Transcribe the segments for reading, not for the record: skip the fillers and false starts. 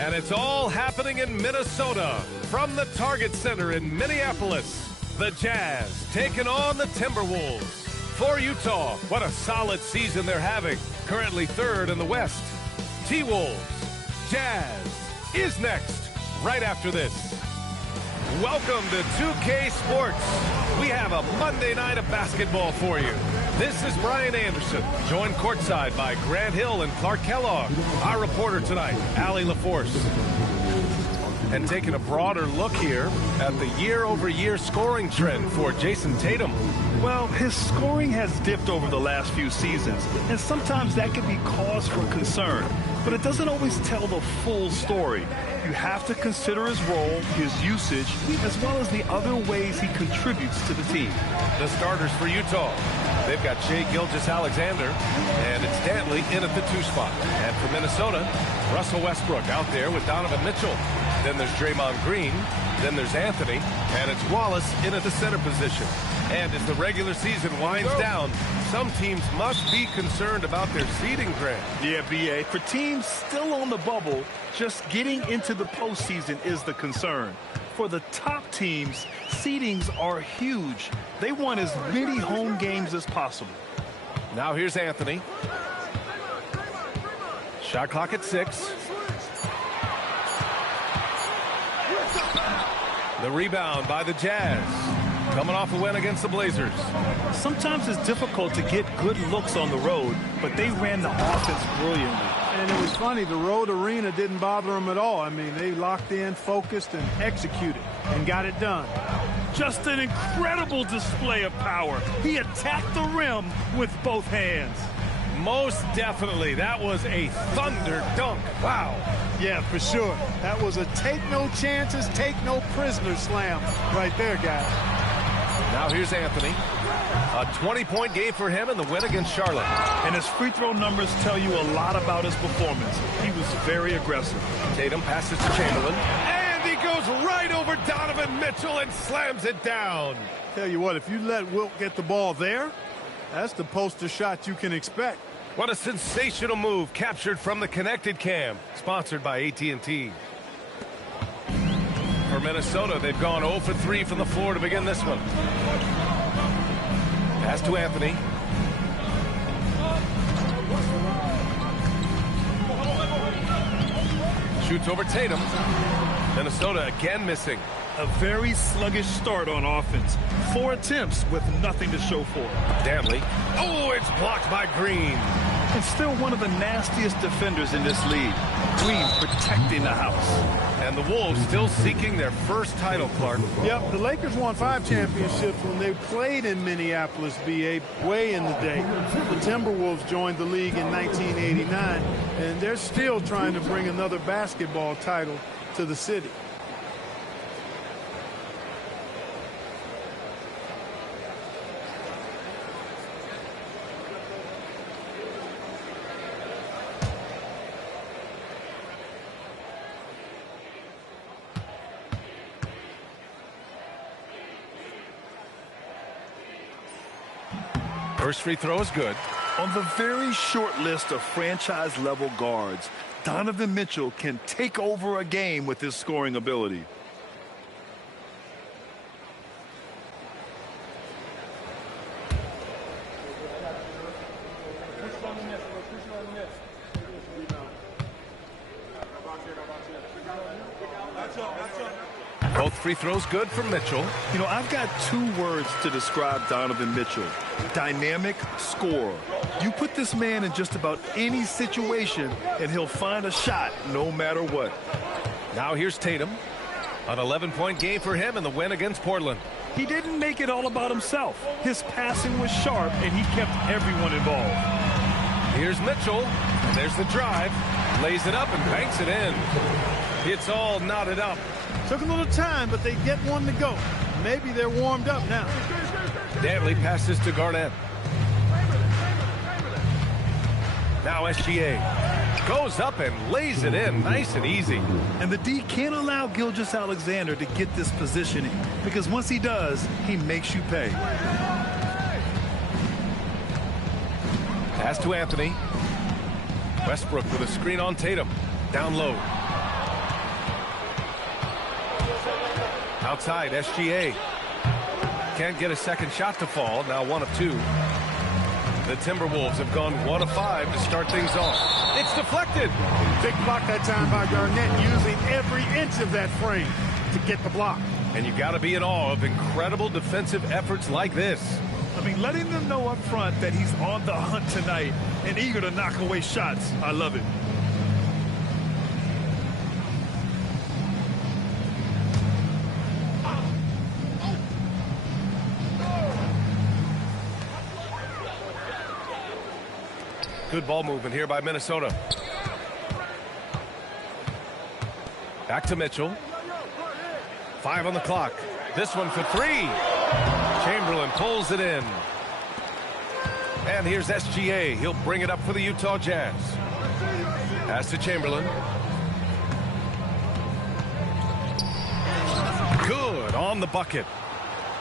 And it's all happening in Minnesota from the Target Center in Minneapolis. The Jazz taking on the Timberwolves. For Utah, what a solid season they're having. Currently third in the West. T-Wolves. Jazz is next, right after this. Welcome to 2K Sports. We have a Monday night of basketball for you. This is Brian Anderson, joined courtside by Grant Hill and Clark Kellogg. Our reporter tonight, Allie LaForce. And taking a broader look here at the year-over-year scoring trend for Jason Tatum. Well, his scoring has dipped over the last few seasons, and sometimes that can be cause for concern. But it doesn't always tell the full story. You have to consider his role, his usage, as well as the other ways he contributes to the team. The starters for Utah. They've got Shai Gilgeous-Alexander, and it's Dantley in at the 2 spot. And for Minnesota, Russell Westbrook out there with Donovan Mitchell. Then there's Draymond Green. Then there's Anthony. And it's Wallace in at the center position. And as the regular season winds down, some teams must be concerned about their seeding, Grant. Yeah, B.A. For teams still on the bubble, just getting into the postseason is the concern. For the top teams, seedings are huge. They want as many home games as possible. Now here's Anthony. Shot clock at 6. The rebound by the Jazz. Coming off a win against the Blazers. Sometimes it's difficult to get good looks on the road, but they ran the offense brilliantly. And it was funny, the road arena didn't bother them at all. I mean, they locked in, focused, and executed, and got it done. Just an incredible display of power. He attacked the rim with both hands. Most definitely. That was a thunder dunk. Wow. Yeah, for sure. That was a take no chances, take no prisoner slam right there, guys. Now here's Anthony. A 20-point game for him in the win against Charlotte. And his free throw numbers tell you a lot about his performance. He was very aggressive. Tatum passes to Chamberlain. And he goes right over Donovan Mitchell and slams it down. Tell you what, if you let Wilt get the ball there, that's the poster shot you can expect. What a sensational move captured from the connected cam. Sponsored by AT&T. For Minnesota, they've gone 0 for 3 from the floor to begin this one. Pass to Anthony. Shoots over Tatum. Minnesota again missing. A very sluggish start on offense. 4 attempts with nothing to show for it. Dantley. Oh, it's blocked by Green. And still one of the nastiest defenders in this league. Green protecting the house. And the Wolves still seeking their first title, Clark. Yep, the Lakers won 5 championships when they played in Minneapolis, B.A., way in the day. The Timberwolves joined the league in 1989, and they're still trying to bring another basketball title to the city. First free throw is good. On the very short list of franchise-level guards, Donovan Mitchell can take over a game with his scoring ability. Both free throws good from Mitchell. You know, I've got 2 words to describe Donovan Mitchell. Dynamic scorer. You put this man in just about any situation, and he'll find a shot no matter what. Now here's Tatum. An 11-point game for him in the win against Portland. He didn't make it all about himself. His passing was sharp, and he kept everyone involved. Here's Mitchell. And there's the drive. Lays it up and banks it in. It's all knotted up. Took a little time, but they get one to go. Maybe they're warmed up now. Dantley passes to Garnett. Now SGA goes up and lays it in nice and easy. And the D can't allow Gilgeous-Alexander to get this positioning, because once he does, he makes you pay. Pass to Anthony. Westbrook with a screen on Tatum. Down low. Outside, SGA. Can't get a second shot to fall. Now 1 of 2. The Timberwolves have gone 1 of 5 to start things off. It's deflected. Big block that time by Garnett, using every inch of that frame to get the block. And you got to be in awe of incredible defensive efforts like this. I mean, letting them know up front that he's on the hunt tonight and eager to knock away shots. I love it. Good ball movement here by Minnesota. Back to Mitchell. 5 on the clock. This one for 3. Chamberlain pulls it in. And here's SGA. He'll bring it up for the Utah Jazz. Pass to Chamberlain. Good on the bucket.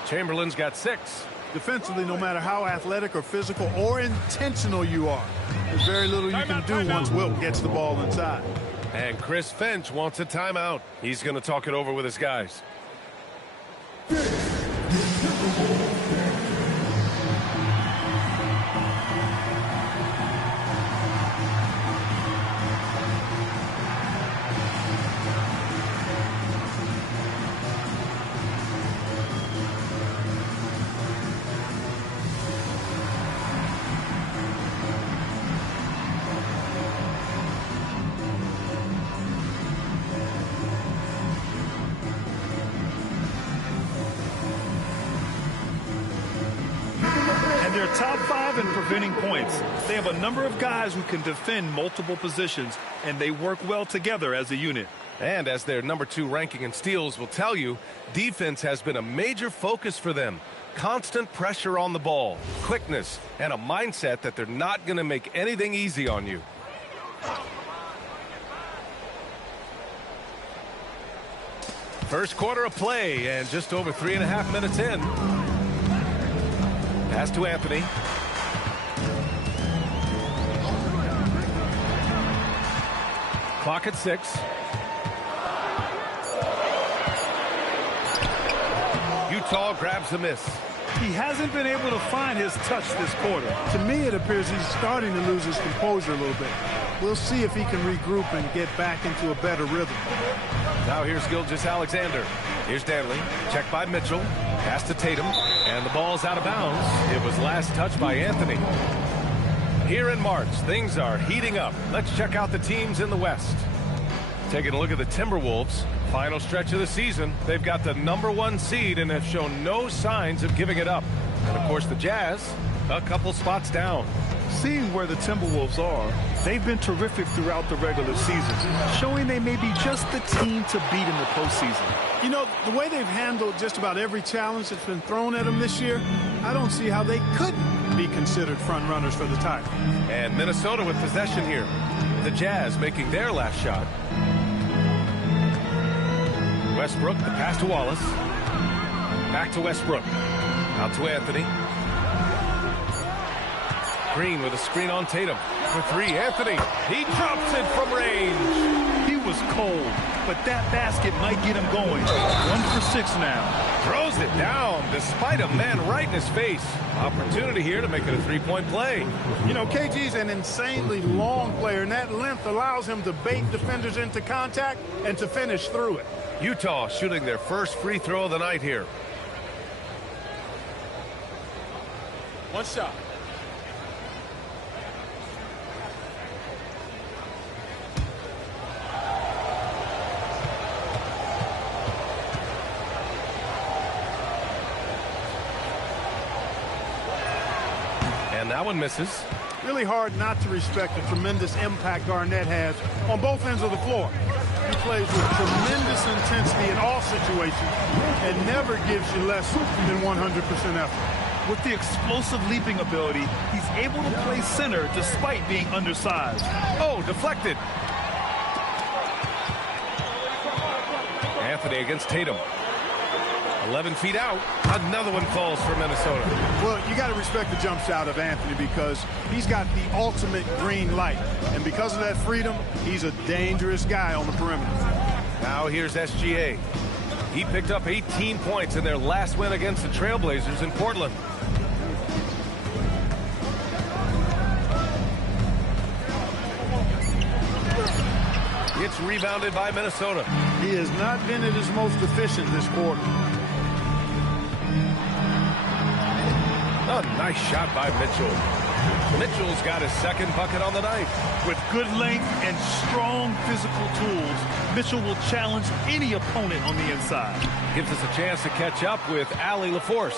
Chamberlain's got 6. Defensively, no matter how athletic or physical or intentional you are, there's very little you can do once Wilt gets the ball inside. And Chris Finch wants a timeout. He's going to talk it over with his guys. They're top 5 in preventing points. They have a number of guys who can defend multiple positions, and they work well together as a unit. And as their number 2 ranking in steals will tell you, defense has been a major focus for them. Constant pressure on the ball, quickness, and a mindset that they're not going to make anything easy on you. First quarter of play, and just over 3.5 minutes in. Pass to Anthony. Clock at 6. Utah grabs the miss. He hasn't been able to find his touch this quarter. To me, it appears he's starting to lose his composure a little bit. We'll see if he can regroup and get back into a better rhythm. Now here's Gilgeous-Alexander. Here's Danley. Checked by Mitchell. Pass to Tatum. And the ball's out of bounds. It was last touched by Anthony. Here in March, things are heating up. Let's check out the teams in the West. Taking a look at the Timberwolves. Final stretch of the season. They've got the number 1 seed and have shown no signs of giving it up. And of course the Jazz, a couple spots down. Seeing where the Timberwolves are, they've been terrific throughout the regular season, showing they may be just the team to beat in the postseason. You know, the way they've handled just about every challenge that's been thrown at them this year, I don't see how they couldn't be considered front runners for the title. And Minnesota with possession here. The Jazz making their last shot. Westbrook, the pass to Wallace. Back to Westbrook. Out to Anthony. Green with a screen on Tatum. For 3, Anthony. He drops it from range. He was cold, but that basket might get him going. 1 for 6 now. Throws it down despite a man right in his face. Opportunity here to make it a 3-point play. You know, KG's an insanely long player, and that length allows him to bait defenders into contact and to finish through it. Utah shooting their first free throw of the night here. One shot. And that one misses. Really hard not to respect the tremendous impact Garnett has on both ends of the floor. He plays with tremendous intensity in all situations and never gives you less than 100% effort. With the explosive leaping ability, he's able to play center despite being undersized. Oh, deflected. Anthony against Tatum. 11 feet out. Another one falls for Minnesota. Well, you got to respect the jump shot of Anthony because he's got the ultimate green light. And because of that freedom, he's a dangerous guy on the perimeter. Now here's SGA. He picked up 18 points in their last win against the Trailblazers in Portland. It's rebounded by Minnesota. He has not been at his most efficient this quarter. A nice shot by Mitchell. Mitchell's got his second bucket on the night. With good length and strong physical tools, Mitchell will challenge any opponent on the inside. Gives us a chance to catch up with Allie LaForce.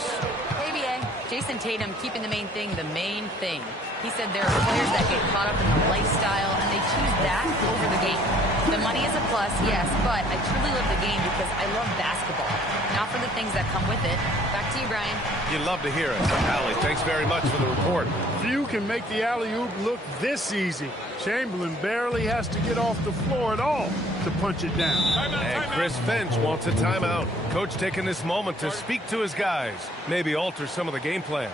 ABA, Jason Tatum keeping the main thing the main thing. He said there are players that get caught up in the lifestyle and they choose that over the game. The money is a plus, yes, but I truly love the game because I love basketball, not for the things that come with it. Back to you, Brian. You love to hear it. Allie, thanks very much for the report. Few can make the alley-oop look this easy. Chamberlain barely has to get off the floor at all to punch it down. And Chris Finch wants a timeout. Coach taking this moment to speak to his guys, maybe alter some of the game plan.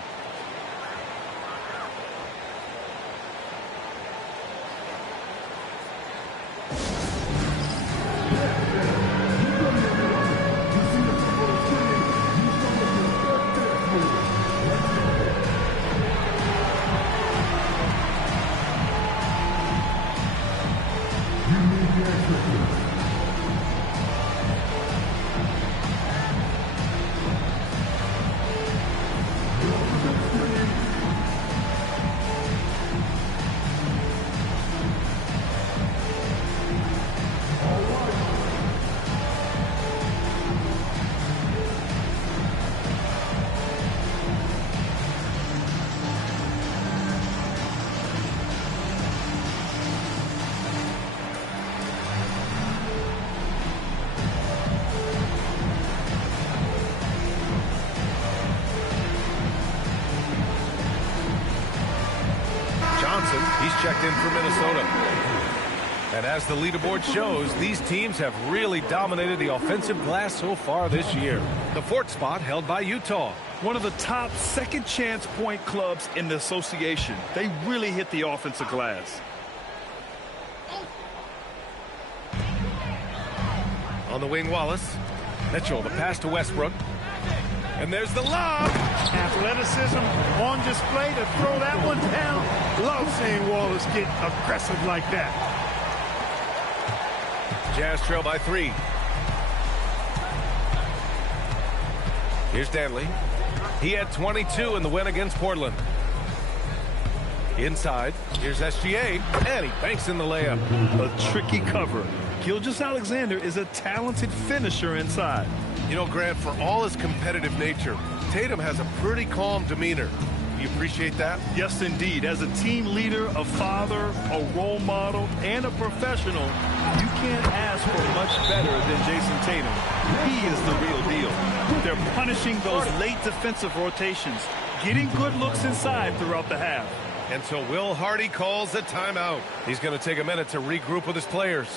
He's checked in for Minnesota. And as the leaderboard shows, these teams have really dominated the offensive glass so far this year. The fourth spot held by Utah. One of the top second chance point clubs in the association. They really hit the offensive glass. On the wing, Wallace. Mitchell, the pass to Westbrook. And there's the lob. Athleticism on display to throw that one down. Love seeing Wallace get aggressive like that. Jazz trail by 3. Here's Danley. He had 22 in the win against Portland. Inside, here's SGA, and he banks in the layup. A tricky cover. Gilgeous-Alexander is a talented finisher inside. You know, Grant, for all his competitive nature, Tatum has a pretty calm demeanor. You appreciate that? Yes, indeed. As a team leader, a father, a role model, and a professional, you can't ask for much better than Jason Tatum. He is the real deal. They're punishing those late defensive rotations, getting good looks inside throughout the half. And so Will Hardy calls the timeout. He's going to take a minute to regroup with his players.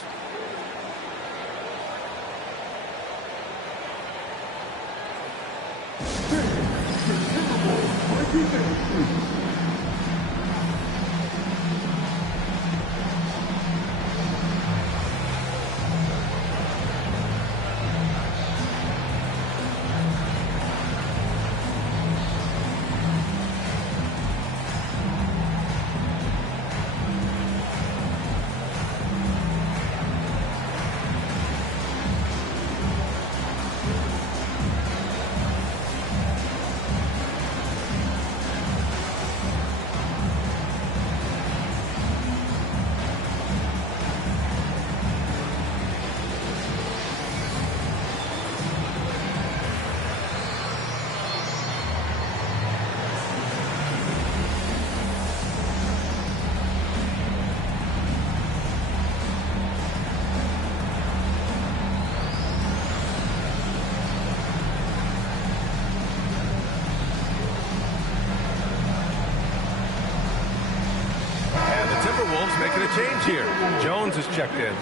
Timberwolves making a change here. Jones is checked in.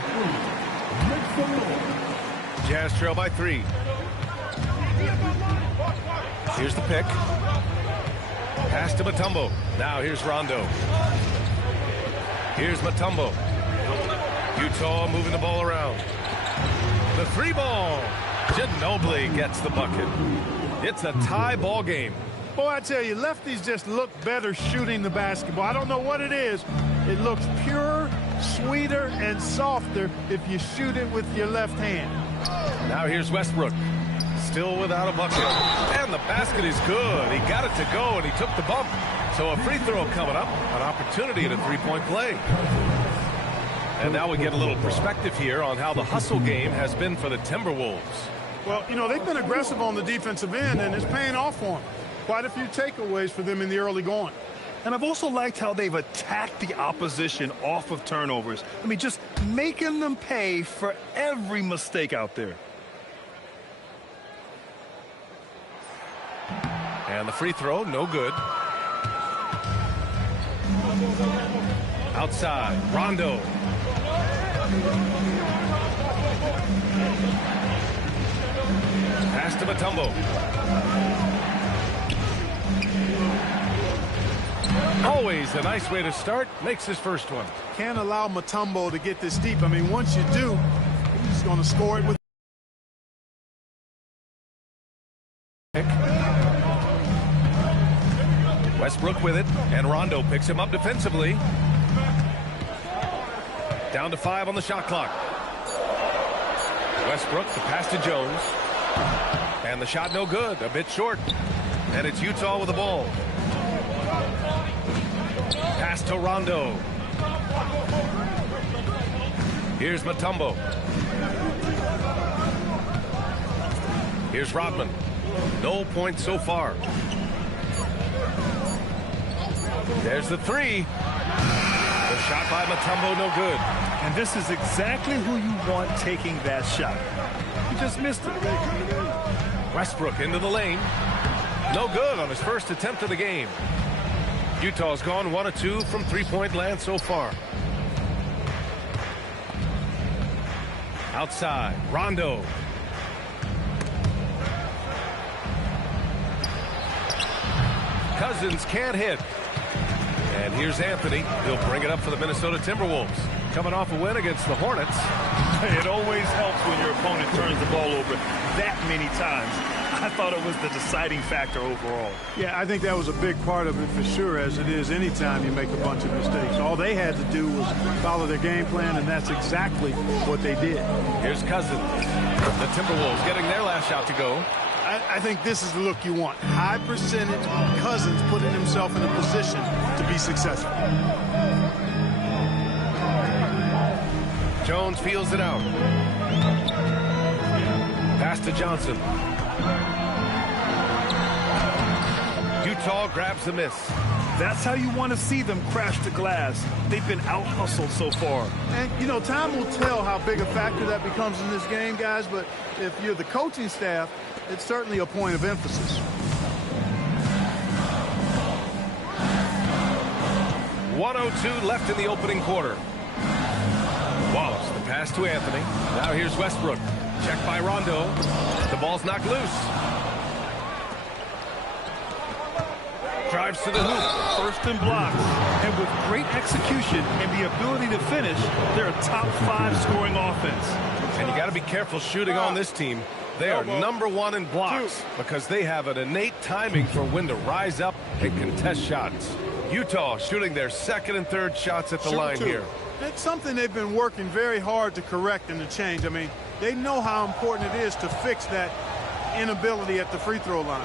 Jazz trail by 3. Here's the pick. Pass to Mutombo. Now here's Rondo. Here's Mutombo. Utah moving the ball around. The 3 ball. Ginobili gets the bucket. It's a tie ball game. Boy, I tell you, lefties just look better shooting the basketball. I don't know what it is. It looks purer, sweeter, and softer if you shoot it with your left hand. Now here's Westbrook. Still without a bucket. And the basket is good. He got it to go, and he took the bump. So a free throw coming up. An opportunity at a three-point play. And now we get a little perspective here on how the hustle game has been for the Timberwolves. Well, you know, they've been aggressive on the defensive end, and it's paying off for them. Quite a few takeaways for them in the early going. And I've also liked how they've attacked the opposition off of turnovers. I mean, just making them pay for every mistake out there. And the free throw, no good. Outside, Rondo. Pass to Mutombo. Always a nice way to start. Makes his first one. Can't allow Mutombo to get this deep. I mean, once you do, he's going to score it with. Westbrook with it, and Rondo picks him up defensively. Down to 5 on the shot clock. Westbrook, the pass to Jones. And the shot no good, a bit short. And it's Utah with the ball. Pass to Rondo. Here's Mutombo. Here's Rodman. No points so far. There's the three. The shot by Mutombo, no good. And this is exactly who you want taking that shot. He just missed it. Westbrook into the lane. No good on his first attempt of the game. Utah's gone 1 of 2 from three-point land so far. Outside, Rondo. Cousins can't hit. And here's Anthony. He'll bring it up for the Minnesota Timberwolves. Coming off a win against the Hornets. It always helps when your opponent turns the ball over that many times. I thought it was the deciding factor overall. Yeah, I think that was a big part of it for sure, as it is anytime you make a bunch of mistakes. All they had to do was follow their game plan, and that's exactly what they did. Here's Cousins. The Timberwolves getting their last shot to go. I think this is the look you want. High percentage, Cousins putting himself in a position to be successful. Jones feels it out. Pass to Johnson. Utah grabs the miss. That's how you want to see them crash the glass. They've been out-hustled so far. And, you know, time will tell how big a factor that becomes in this game, guys, but if you're the coaching staff, it's certainly a point of emphasis. .102 left in the opening quarter. Wallace, the pass to Anthony. Now here's Westbrook. Checked by Rondo. The ball's knocked loose. Drives to the hoop. First and blocks. And with great execution and the ability to finish, they're a top 5 scoring offense. And you got to be careful shooting on this team. They are #1 in blocks because they have an innate timing for when to rise up and contest shots. Utah shooting their second and third shots at the line here. It's something they've been working very hard to correct and to change. I mean, they know how important it is to fix that inability at the free throw line.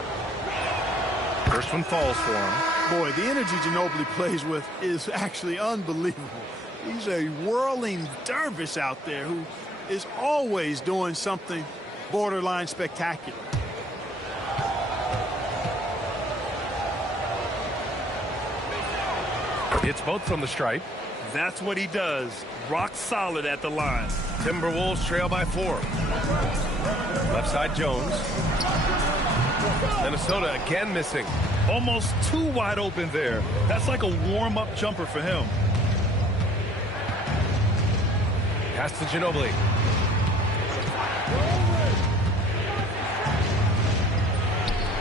First one falls for him. Boy, the energy Ginobili plays with is actually unbelievable. He's a whirling dervish out there who is always doing something borderline spectacular. It's both from the stripe. That's what he does. Rock solid at the line. Timberwolves trail by 4. Left side Jones. Minnesota again missing. Almost too wide open there. That's like a warm-up jumper for him. Pass to Ginobili.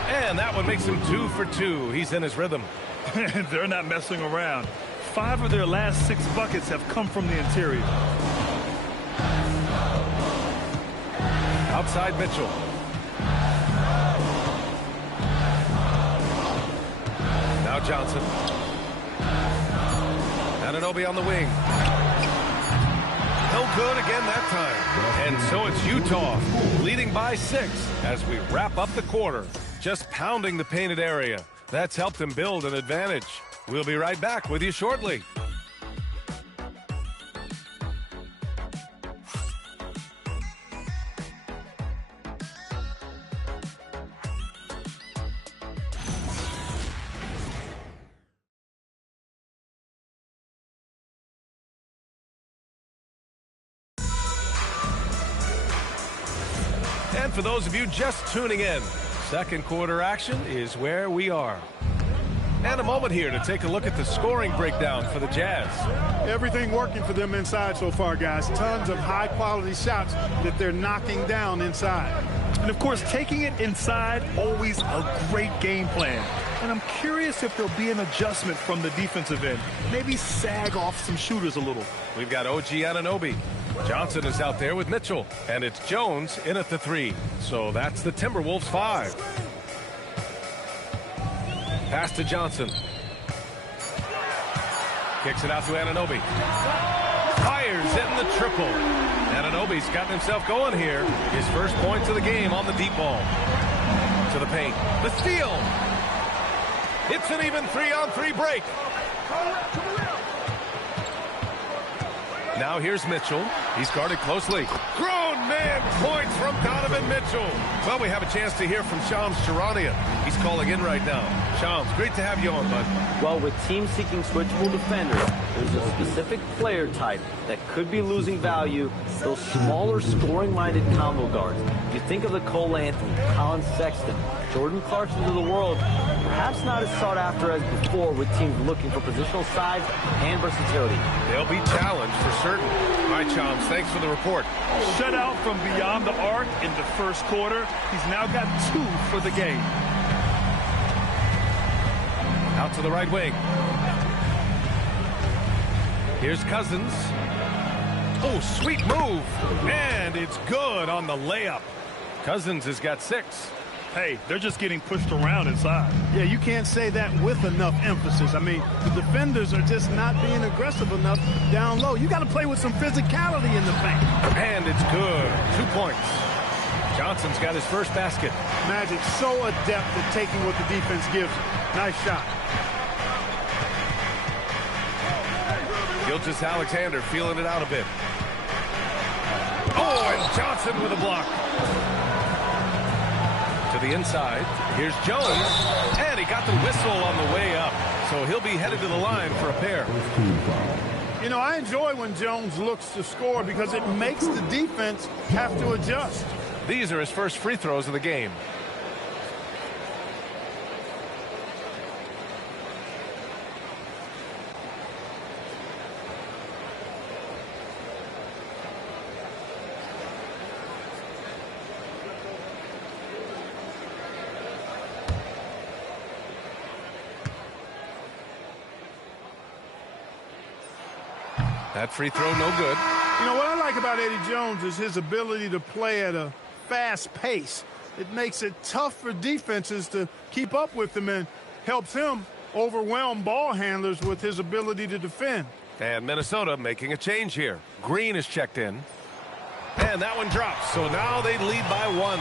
And that one makes him 2 for 2. He's in his rhythm. They're not messing around. 5 of their last 6 buckets have come from the interior. Outside Mitchell. Now Johnson. Anunoby on the wing. No good again that time. And so it's Utah leading by 6 as we wrap up the quarter. Just pounding the painted area. That's helped them build an advantage. We'll be right back with you shortly. And for those of you just tuning in, second quarter action is where we are. And a moment here to take a look at the scoring breakdown for the Jazz. Everything working for them inside so far, guys. Tons of high-quality shots that they're knocking down inside. And, of course, taking it inside, always a great game plan. And I'm curious if there'll be an adjustment from the defensive end. Maybe sag off some shooters a little. We've got OG Anunoby. Johnson is out there with Mitchell. And it's Jones in at the 3. So that's the Timberwolves 5. Pass to Johnson. Kicks it out to Anunoby. Fires in the triple. Anunoby's gotten himself going here. His first points of the game on the deep ball. To the paint. The steal. It's an even 3-on-3 break. Now here's Mitchell. He's guarded closely. Grown man points from Donovan Mitchell. Well, we have a chance to hear from Shams Charania. He's calling in right now. Shams, great to have you on, bud. Well, with teams seeking switchable defenders, there's a specific player type that could be losing value, those smaller scoring-minded combo guards. You think of the Cole Anthony, Colin Sexton, Jordan Clarksons of the world, perhaps not as sought after as before with teams looking for positional size and versatility. They'll be challenged for certain. All right, Shams, thanks for the report. Shutout from beyond the arc in the first quarter. He's now got 2 for the game. Out to the right wing. Here's Cousins. Oh, sweet move. And it's good on the layup. Cousins has got 6. Hey, they're just getting pushed around inside. Yeah, you can't say that with enough emphasis. I mean, the defenders are just not being aggressive enough down low. You got to play with some physicality in the paint. And it's good. 2 points. Johnson's got his first basket. Magic so adept at taking what the defense gives him. Nice shot. Gilgeous-Alexander feeling it out a bit. Oh, and Johnson with a block. To the inside. Here's Jones. And he got the whistle on the way up. So he'll be headed to the line for a pair. You know, I enjoy when Jones looks to score because it makes the defense have to adjust. These are his first free throws of the game. That free throw, no good. You know, what I like about Eddie Jones is his ability to play at a fast pace. It makes it tough for defenses to keep up with him and helps him overwhelm ball handlers with his ability to defend. And Minnesota making a change here. Green is checked in. And that one drops. So now they lead by 1.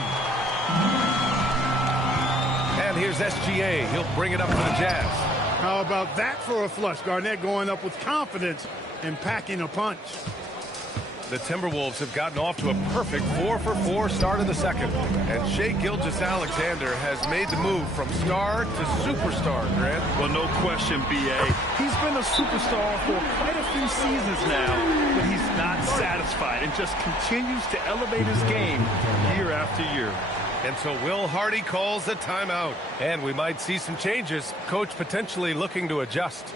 And here's SGA. He'll bring it up for the Jazz. How about that for a flush? Garnett going up with confidence and packing a punch. The Timberwolves have gotten off to a perfect 4-for-4 start of the second. And Shai Gilgeous-Alexander has made the move from star to superstar, Grant. Well, no question, B.A. He's been a superstar for quite a few seasons now, but he's not satisfied and just continues to elevate his game year after year. And so Will Hardy calls the timeout. And we might see some changes. Coach potentially looking to adjust.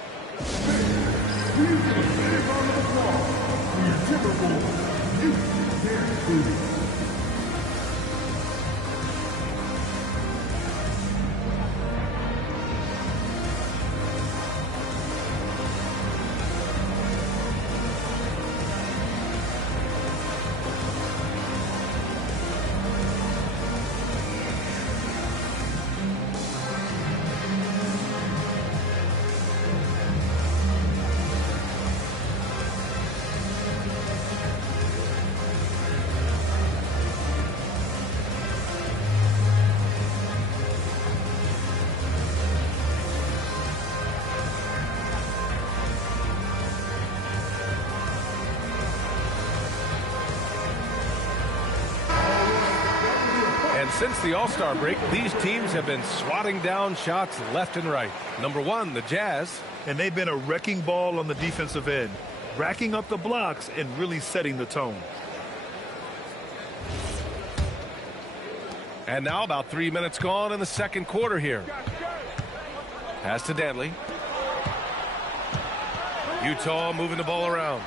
Since the All-Star break, these teams have been swatting down shots left and right. Number one, the Jazz. And they've been a wrecking ball on the defensive end, racking up the blocks and really setting the tone. And now about 3 minutes gone in the second quarter here. Pass to Danley. Utah moving the ball around.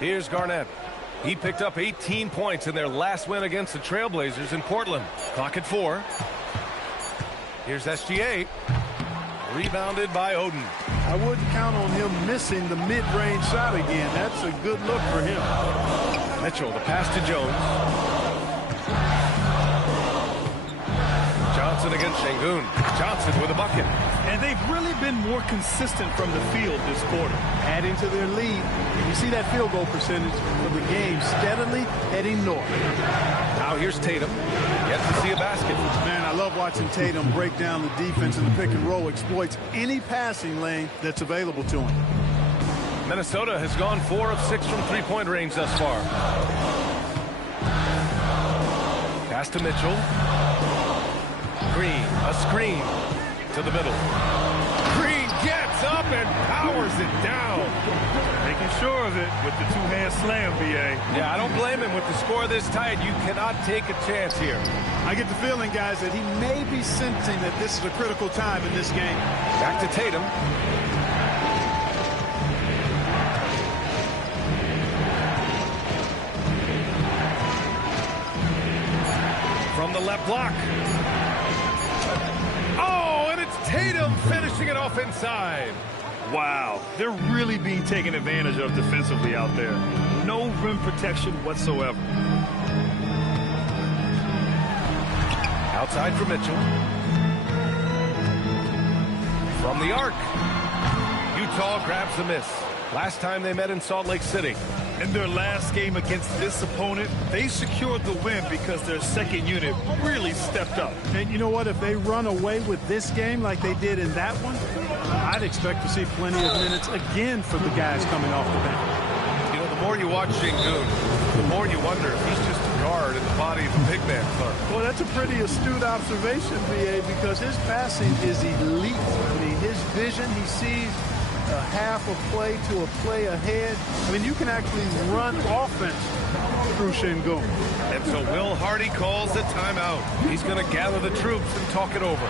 Here's Garnett. He picked up 18 points in their last win against the Trailblazers in Portland. Clock at 4. Here's SGA. Rebounded by Oden. I wouldn't count on him missing the mid-range shot again. That's a good look for him. Mitchell, the pass to Jones. Johnson against Şengün. Johnson with a bucket. And they've really been more consistent from the field this quarter. Adding to their lead. You see that field goal percentage of the game steadily heading north. Now here's Tatum. Gets to see a basket. Man, I love watching Tatum break down the defense in the pick and roll, exploits any passing lane that's available to him. Minnesota has gone 4 of 6 from three-point range thus far. Pass to Mitchell. Green, a screen to the middle. Green gets up and powers it down. Making sure of it with the two-hand slam, B.A. Yeah, I don't blame him with the score this tight. You cannot take a chance here. I get the feeling, guys, that he may be sensing that this is a critical time in this game. Back to Tatum. From the left block. Oh, and it's Tatum finishing it off inside. Wow, they're really being taken advantage of defensively out there. No rim protection whatsoever. Outside for Mitchell. From the arc. Utah grabs the miss. Last time they met in Salt Lake City. In their last game against this opponent, they secured the win because their second unit really stepped up. And you know what? If they run away with this game like they did in that one, I'd expect to see plenty of minutes again for the guys coming off the bench. You know, the more you watch Şengün, the more you wonder if he's just a guard in the body of a big man club. Well, that's a pretty astute observation, B.A., because his passing is elite. I mean, his vision, he sees a half a play to a play ahead. I mean, you can actually run offense through Şengün. And so Will Hardy calls the timeout. He's going to gather the troops and talk it over.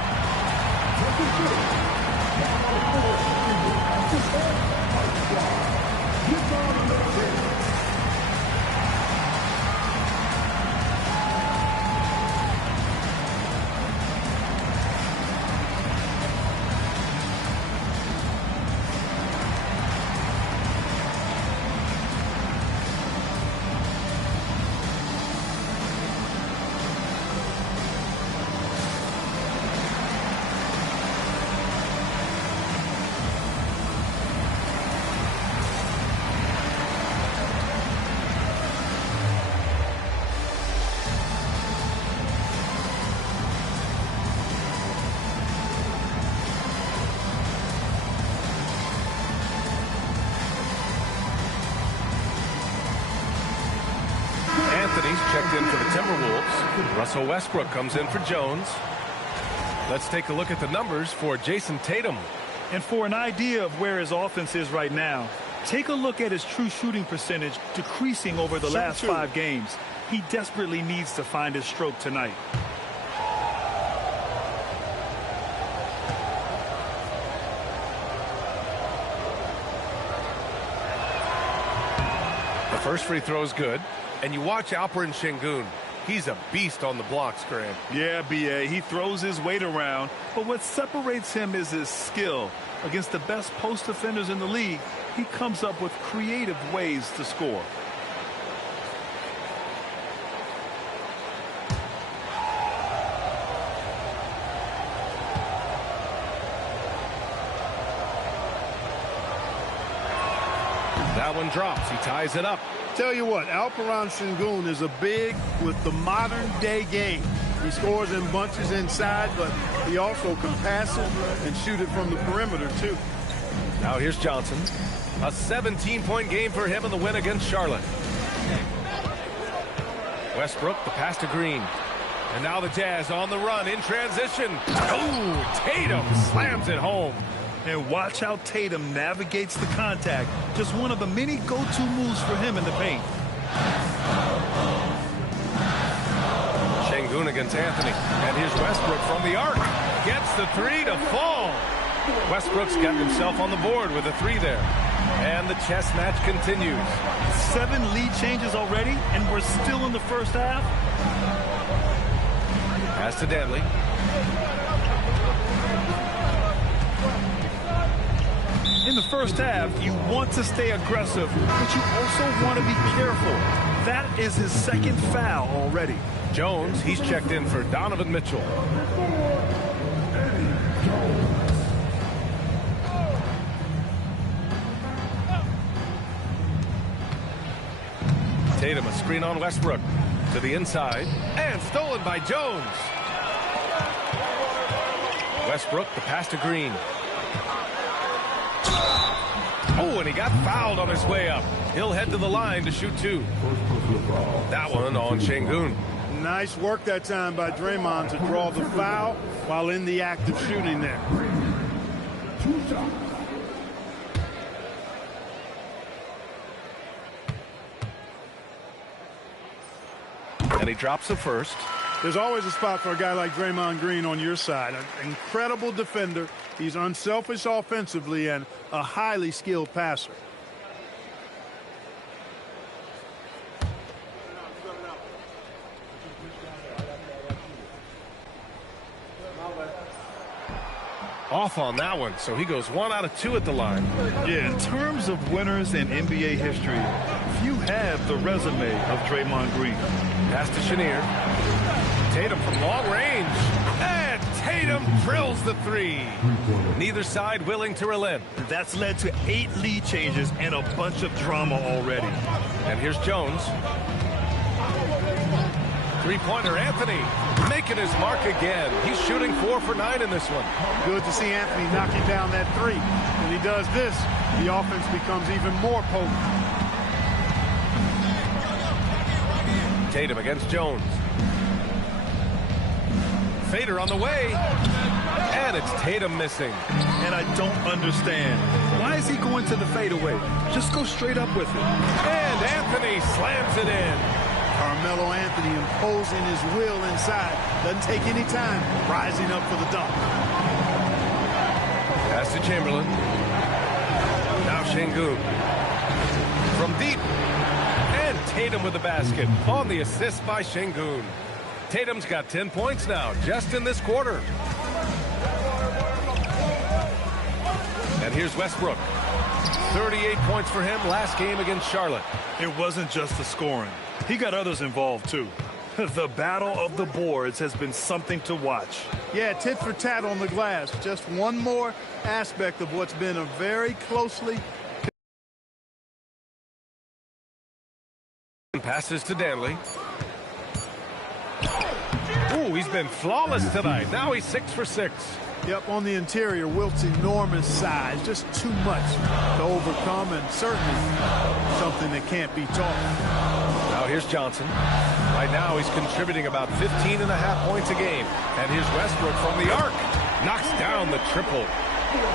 Checked in for the Timberwolves. Russell Westbrook comes in for Jones. Let's take a look at the numbers for Jason Tatum. And for an idea of where his offense is right now, take a look at his true shooting percentage decreasing over the last 5 games. He desperately needs to find his stroke tonight. The first free throw is good. And you watch Alperen Şengün. He's a beast on the blocks, Graham. Yeah, B.A. He throws his weight around, but what separates him is his skill. Against the best post defenders in the league, he comes up with creative ways to score. That one drops. He ties it up. Tell you what, Alperen Şengün is a big with the modern-day game. He scores in bunches inside, but he also can pass it and shoot it from the perimeter, too. Now here's Johnson. A 17-point game for him in the win against Charlotte. Westbrook, the pass to Green. And now the Jazz on the run in transition. Oh, Tatum slams it home. And watch how Tatum navigates the contact. Just one of the many go-to moves for him in the paint. Şengün against Anthony. And here's Westbrook from the arc. Gets the three to fall. Westbrook's got himself on the board with a three there. And the chess match continues. 7 lead changes already, and we're still in the first half. Pass to Danley. In the first half, you want to stay aggressive, but you also want to be careful. That is his second foul already. Jones, he's checked in for Donovan Mitchell. Tatum, a screen on Westbrook. To the inside. And stolen by Jones. Westbrook, the pass to Green. Oh, and he got fouled on his way up. He'll head to the line to shoot 2. That one on Şengün. Nice work that time by Draymond to draw the foul while in the act of shooting there. And he drops the first. There's always a spot for a guy like Draymond Green on your side. An incredible defender. He's unselfish offensively and a highly skilled passer. Off on that one, so he goes 1 out of 2 at the line. Yeah, in terms of winners in NBA history, few have the resume of Draymond Green. Pass to Chenier. Tatum from long range. And Tatum drills the 3. Neither side willing to relent. That's led to 8 lead changes and a bunch of drama already. And here's Jones. Three-pointer, Anthony making his mark again. He's shooting 4 for 9 in this one. Good to see Anthony knocking down that 3. When he does this, the offense becomes even more potent. Tatum against Jones. Fader on the way. And it's Tatum missing. And I don't understand. Why is he going to the fadeaway? Just go straight up with it. And Anthony slams it in. Carmelo Anthony imposing his will inside. Doesn't take any time. Rising up for the dunk. Pass to Chamberlain. Now Şengün. From deep. And Tatum with the basket. On the assist by Şengün. Tatum's got 10 points now, just in this quarter. And here's Westbrook. 38 points for him last game against Charlotte. It wasn't just the scoring. He got others involved, too. The battle of the boards has been something to watch. Yeah, tit for tat on the glass. Just one more aspect of what's been a very closely... Passes to Danley. Ooh, he's been flawless tonight. Now he's 6 for 6. Yep, on the interior, Wilt's enormous size. Just too much to overcome, and certainly something that can't be taught. Now here's Johnson. Right now he's contributing about 15.5 points a game. And here's Westbrook from the arc. Knocks down the triple.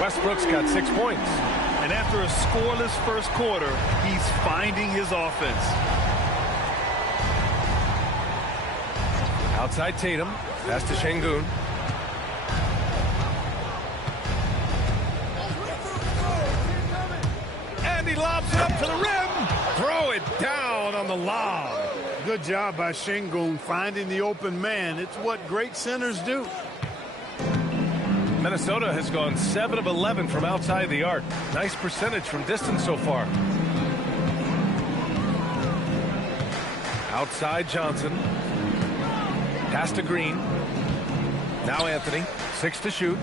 Westbrook's got 6 points. And after a scoreless first quarter, he's finding his offense. Outside Tatum. Pass to Şengün. And he lobs it up to the rim. Throw it down on the lob. Good job by Şengün finding the open man. It's what great centers do. Minnesota has gone 7 of 11 from outside the arc. Nice percentage from distance so far. Outside Johnson. Pass to Green. Now Anthony. 6 to shoot.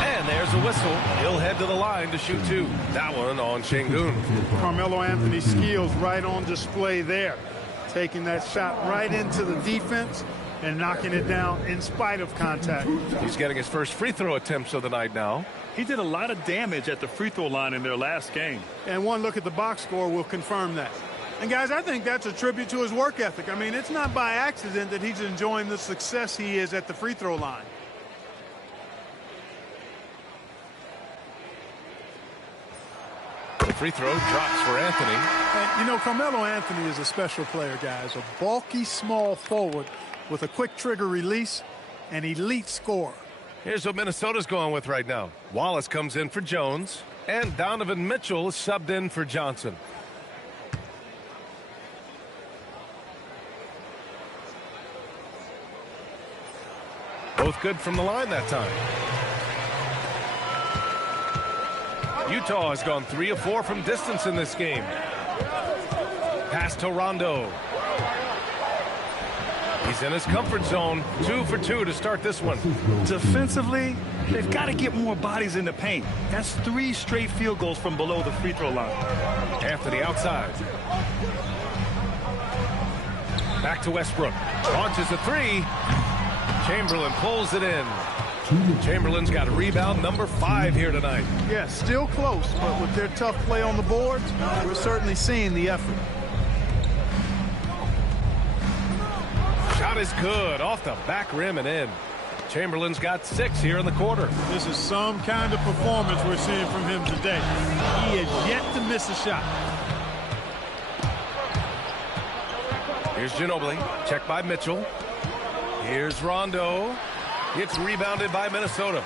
And there's a whistle. He'll head to the line to shoot 2. That one on Şengün. Carmelo Anthony's skills right on display there. Taking that shot right into the defense and knocking it down in spite of contact. He's getting his first free throw attempts of the night now. He did a lot of damage at the free throw line in their last game. And one look at the box score will confirm that. And, guys, I think that's a tribute to his work ethic. I mean, it's not by accident that he's enjoying the success he is at the free throw line. The free throw drops for Anthony. And, you know, Carmelo Anthony is a special player, guys. A bulky, small forward with a quick trigger release, an elite scorer. Here's what Minnesota's going with right now. Wallace comes in for Jones, and Donovan Mitchell is subbed in for Johnson. Both good from the line that time. Utah has gone 3 of 4 from distance in this game. Pass to Rondo. He's in his comfort zone. 2 for 2 to start this one. Defensively, they've got to get more bodies in the paint. That's 3 straight field goals from below the free throw line. Anthony outside. Back to Westbrook. Launches a 3. Chamberlain pulls it in. Chamberlain's got a rebound number 5 here tonight. Yeah, still close, but with their tough play on the boards, we're certainly seeing the effort. Shot is good, off the back rim and in. Chamberlain's got 6 here in the quarter. This is some kind of performance we're seeing from him today. He has yet to miss a shot. Here's Ginobili, checked by Mitchell. Here's Rondo. It's rebounded by Minnesota.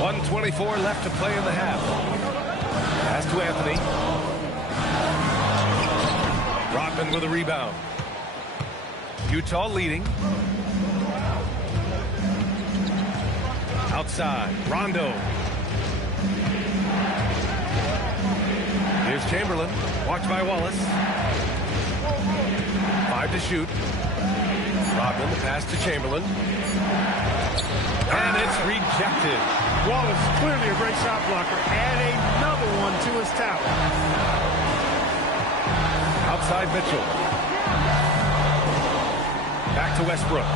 1:24 left to play in the half. Pass to Anthony. Rodman with a rebound. Utah leading. Outside, Rondo. Here's Chamberlain, watched by Wallace. 5 to shoot. Rodman, the pass to Chamberlain. And it's rejected. Wallace, clearly a great shot blocker. Add another one to his tower. Outside Mitchell. Back to Westbrook.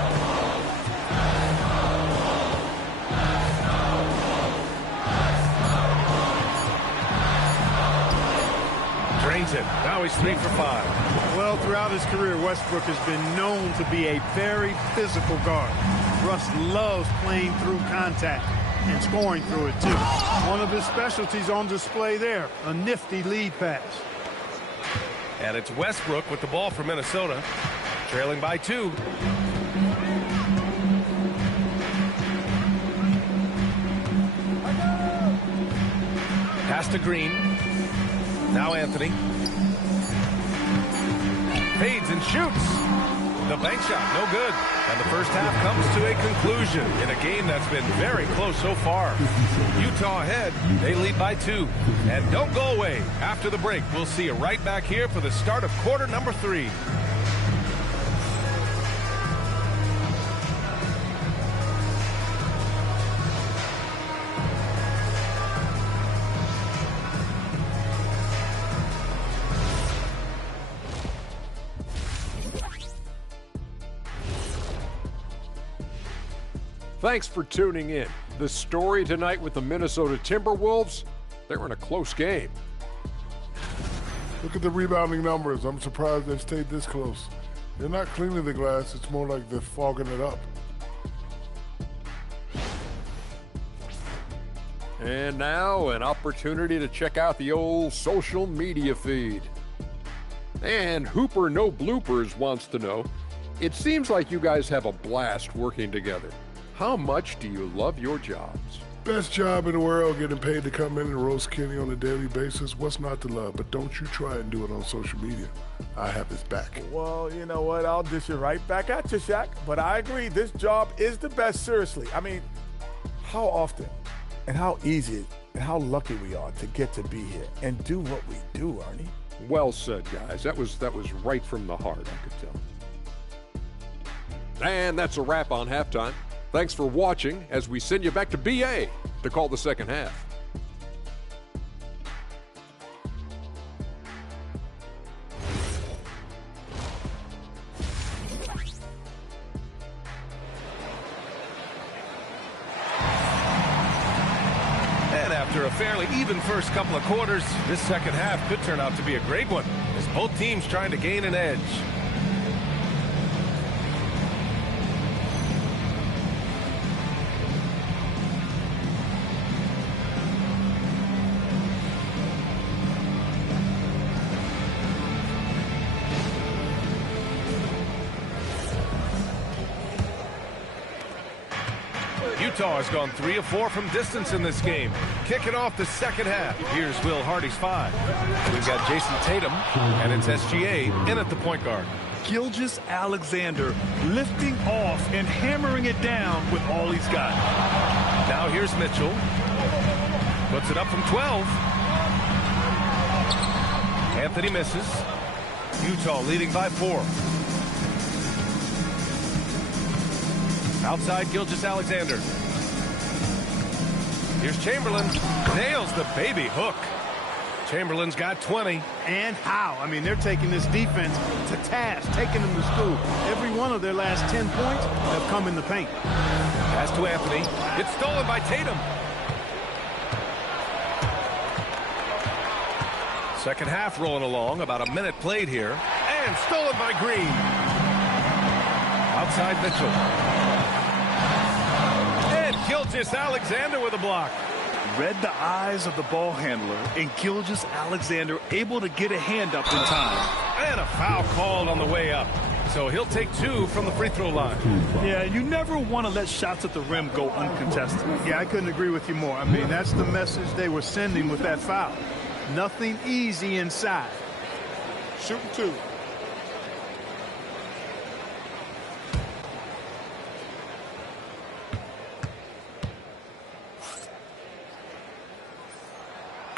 Drains it. Now he's 3 for 5. Well, throughout his career, Westbrook has been known to be a very physical guard. Russ loves playing through contact and scoring through it, too. One of his specialties on display there, a nifty lead pass. And it's Westbrook with the ball for Minnesota, trailing by 2. Pass to Green. Now Anthony. Fades and shoots. The bank shot, no good. And the first half comes to a conclusion in a game that's been very close so far. Utah ahead. They lead by 2. And don't go away. After the break, we'll see you right back here for the start of quarter number 3. Thanks for tuning in. The story tonight with the Minnesota Timberwolves, they're in a close game. Look at the rebounding numbers. I'm surprised they've stayed this close. They're not cleaning the glass. It's more like they're fogging it up. And now an opportunity to check out the old social media feed. And Hooper No Bloopers wants to know, it seems like you guys have a blast working together. How much do you love your jobs? Best job in the world, getting paid to come in and roast Kenny on a daily basis. What's not to love? But don't you try and do it on social media. I have his back. Well, you know what? I'll dish it right back at you, Shaq. But I agree, this job is the best, seriously. I mean, how often and how easy and how lucky we are to get to be here and do what we do, Ernie. Well said, guys. That was right from the heart, I could tell. And that's a wrap on halftime. Thanks for watching as we send you back to BA to call the second half. And after a fairly even first couple of quarters, this second half could turn out to be a great one as both teams trying to gain an edge. Utah has gone 3 of 4 from distance in this game. Kicking off the second half. Here's Will Hardy's 5. We've got Jason Tatum, and it's SGA in at the point guard. Gilgeous-Alexander lifting off and hammering it down with all he's got. Now here's Mitchell. Puts it up from 12. Anthony misses. Utah leading by 4. Outside Gilgeous-Alexander. Here's Chamberlain. Nails the baby hook. Chamberlain's got 20. And how? I mean, they're taking this defense to task, taking them to school. Every one of their last 10 points have come in the paint. Pass to Anthony. It's stolen by Tatum. Second half rolling along. About a minute played here. And stolen by Green. Outside Mitchell. Gilgeous-Alexander with a block. Read the eyes of the ball handler, and Gilgeous-Alexander able to get a hand up in time. And a foul called on the way up. So he'll take 2 from the free throw line. Yeah, you never want to let shots at the rim go uncontested. Yeah, I couldn't agree with you more. I mean, that's the message they were sending with that foul. Nothing easy inside. Shooting 2.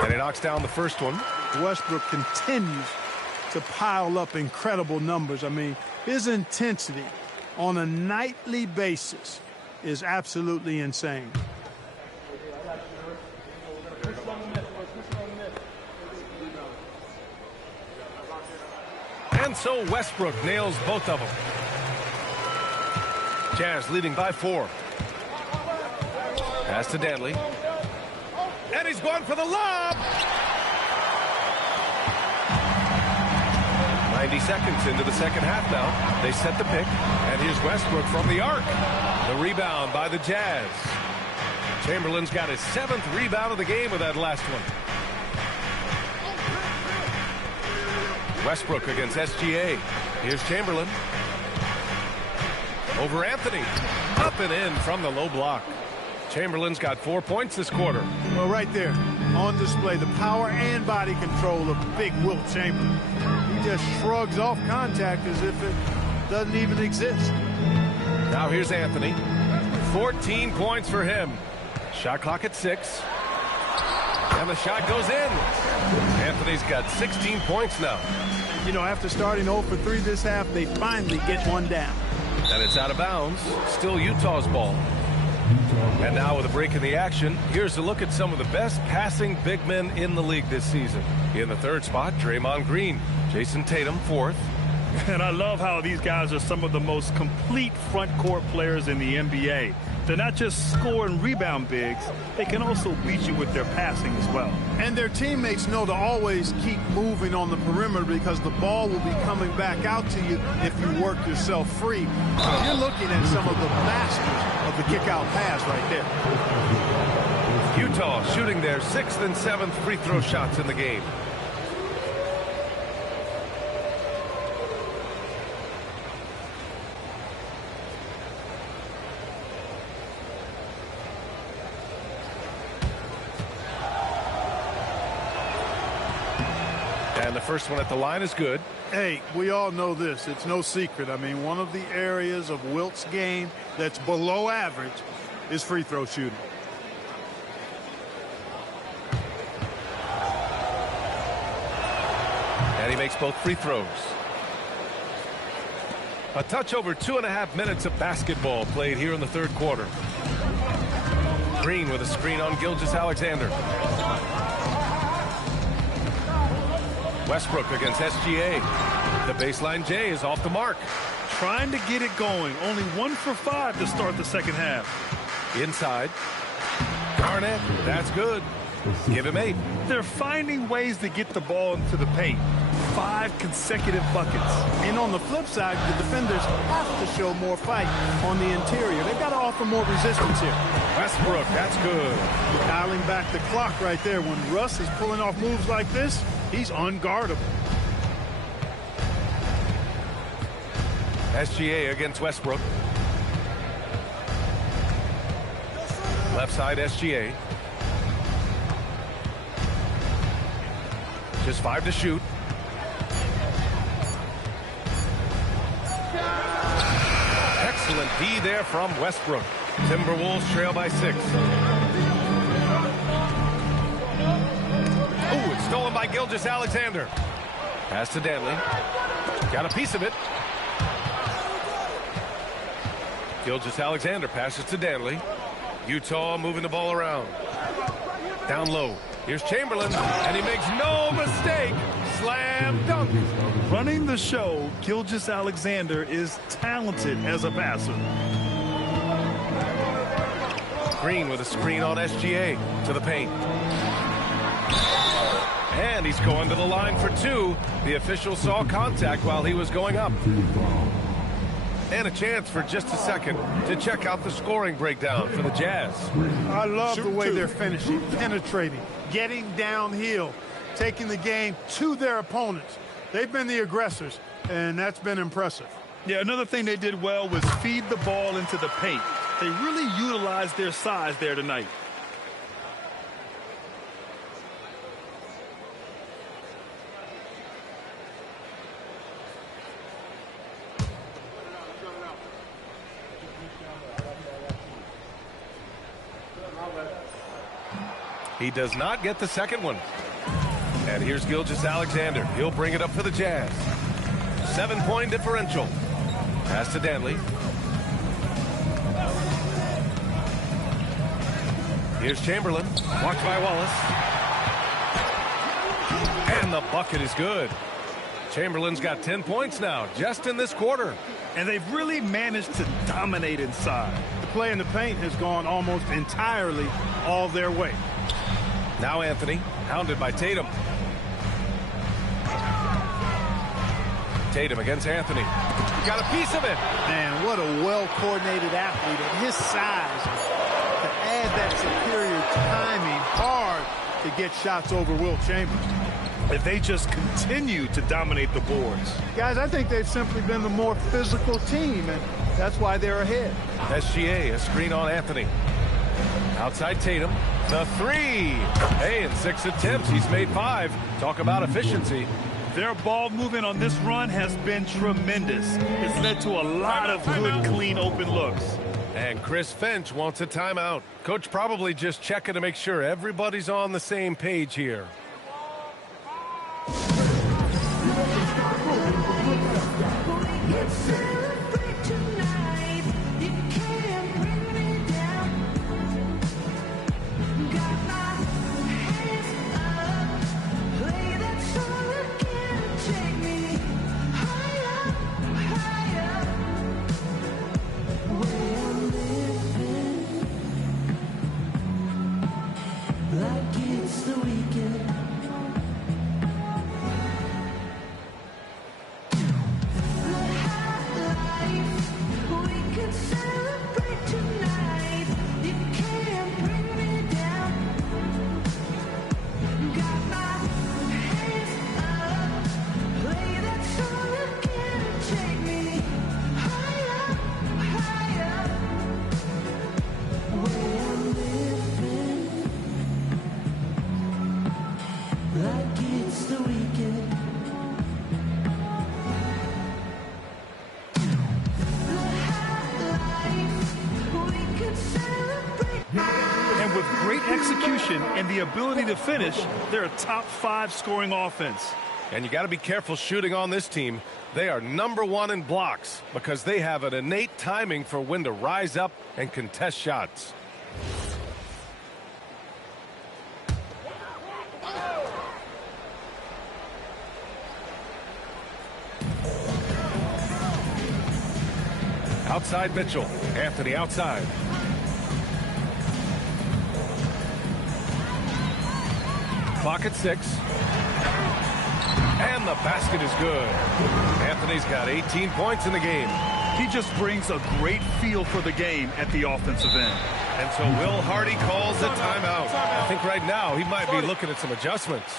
And he knocks down the first one. Westbrook continues to pile up incredible numbers. I mean, his intensity on a nightly basis is absolutely insane. And so Westbrook nails both of them. Jazz leading by 4. Pass to Danley. And he's going for the lob. 90 seconds into the second half now. They set the pick. And here's Westbrook from the arc. The rebound by the Jazz. Chamberlain's got his 7th rebound of the game with that last one. Westbrook against SGA. Here's Chamberlain. Over Anthony. Up and in from the low block. Chamberlain's got 4 points this quarter. Well, right there on display, the power and body control of big Wilt Chamberlain. He just shrugs off contact as if it doesn't even exist. Now here's Anthony. 14 points for him. Shot clock at 6. And the shot goes in. Anthony's got 16 points now. You know, after starting 0 for 3 this half, they finally get one down. And it's out of bounds. Still Utah's ball. And now with a break in the action, here's a look at some of the best passing big men in the league this season. In the 3rd spot, Draymond Green. Jason Tatum, 4th. And I love how these guys are some of the most complete front court players in the NBA. They're not just score and rebound bigs, they can also beat you with their passing as well. And their teammates know to always keep moving on the perimeter because the ball will be coming back out to you if you work yourself free. So you're looking at some of the masters of the kick-out pass right there. Utah shooting their 6th and 7th free throw shots in the game. And the first one at the line is good. Hey, we all know this. It's no secret. I mean, one of the areas of Wilt's game that's below average is free throw shooting. And he makes both free throws. A touch over 2.5 minutes of basketball played here in the 3rd quarter. Green with a screen on Gilgeous-Alexander. Westbrook against SGA. The baseline J is off the mark. Trying to get it going. Only 1 for 5 to start the second half. Inside. Garnett, that's good. Give him 8. They're finding ways to get the ball into the paint. 5 consecutive buckets. And on the flip side, the defenders have to show more fight on the interior. They've got to offer more resistance here. Westbrook, that's good. Dialing back the clock right there. When Russ is pulling off moves like this, he's unguardable. SGA against Westbrook. Left side SGA. Just 5 to shoot. Excellent D there from Westbrook. Timberwolves trail by 6. Oh, it's stolen by Gilgeous-Alexander. Pass to Danley. Got a piece of it. Gilgeous-Alexander passes to Danley. Utah moving the ball around. Down low. Here's Chamberlain, and he makes no mistake. Slam dunk. Running the show, Gilgeous-Alexander is talented as a passer. Green with a screen on SGA to the paint. And he's going to the line for 2. The official saw contact while he was going up. And a chance for just a second to check out the scoring breakdown for the Jazz. I love the way they're finishing, penetrating, getting downhill, taking the game to their opponents. They've been the aggressors, and that's been impressive. Yeah, another thing they did well was feed the ball into the paint. They really utilized their size there tonight. He does not get the second one. And here's Gilgeous-Alexander. He'll bring it up for the Jazz. 7-point differential. Pass to Danley. Here's Chamberlain. Blocked by Wallace. And the bucket is good. Chamberlain's got 10 points now, just in this quarter. And they've really managed to dominate inside. The play in the paint has gone almost entirely all their way. Now Anthony, hounded by Tatum. Tatum against Anthony. Got a piece of it. Man, what a well-coordinated athlete at his size. To add that superior timing, hard to get shots over Wilt Chamberlain. If they just continue to dominate the boards. Guys, I think they've simply been the more physical team, and that's why they're ahead. SGA, a screen on Anthony. Outside Tatum. The 3. Hey, in 6 attempts, he's made 5. Talk about efficiency. Their ball movement on this run has been tremendous. It's led to a lot of good, clean, open looks. And Chris Finch wants a timeout. Coach probably just checking to make sure everybody's on the same page here. Execution and the ability to finish, they're a top 5 scoring offense. And you got to be careful shooting on this team. They are #1 in blocks because they have an innate timing for when to rise up and contest shots. Outside Mitchell. Anthony outside. Clock at 6. And the basket is good. Anthony's got 18 points in the game. He just brings a great feel for the game at the offensive end. And so Will Hardy calls a timeout. I think right now he might be looking at some adjustments.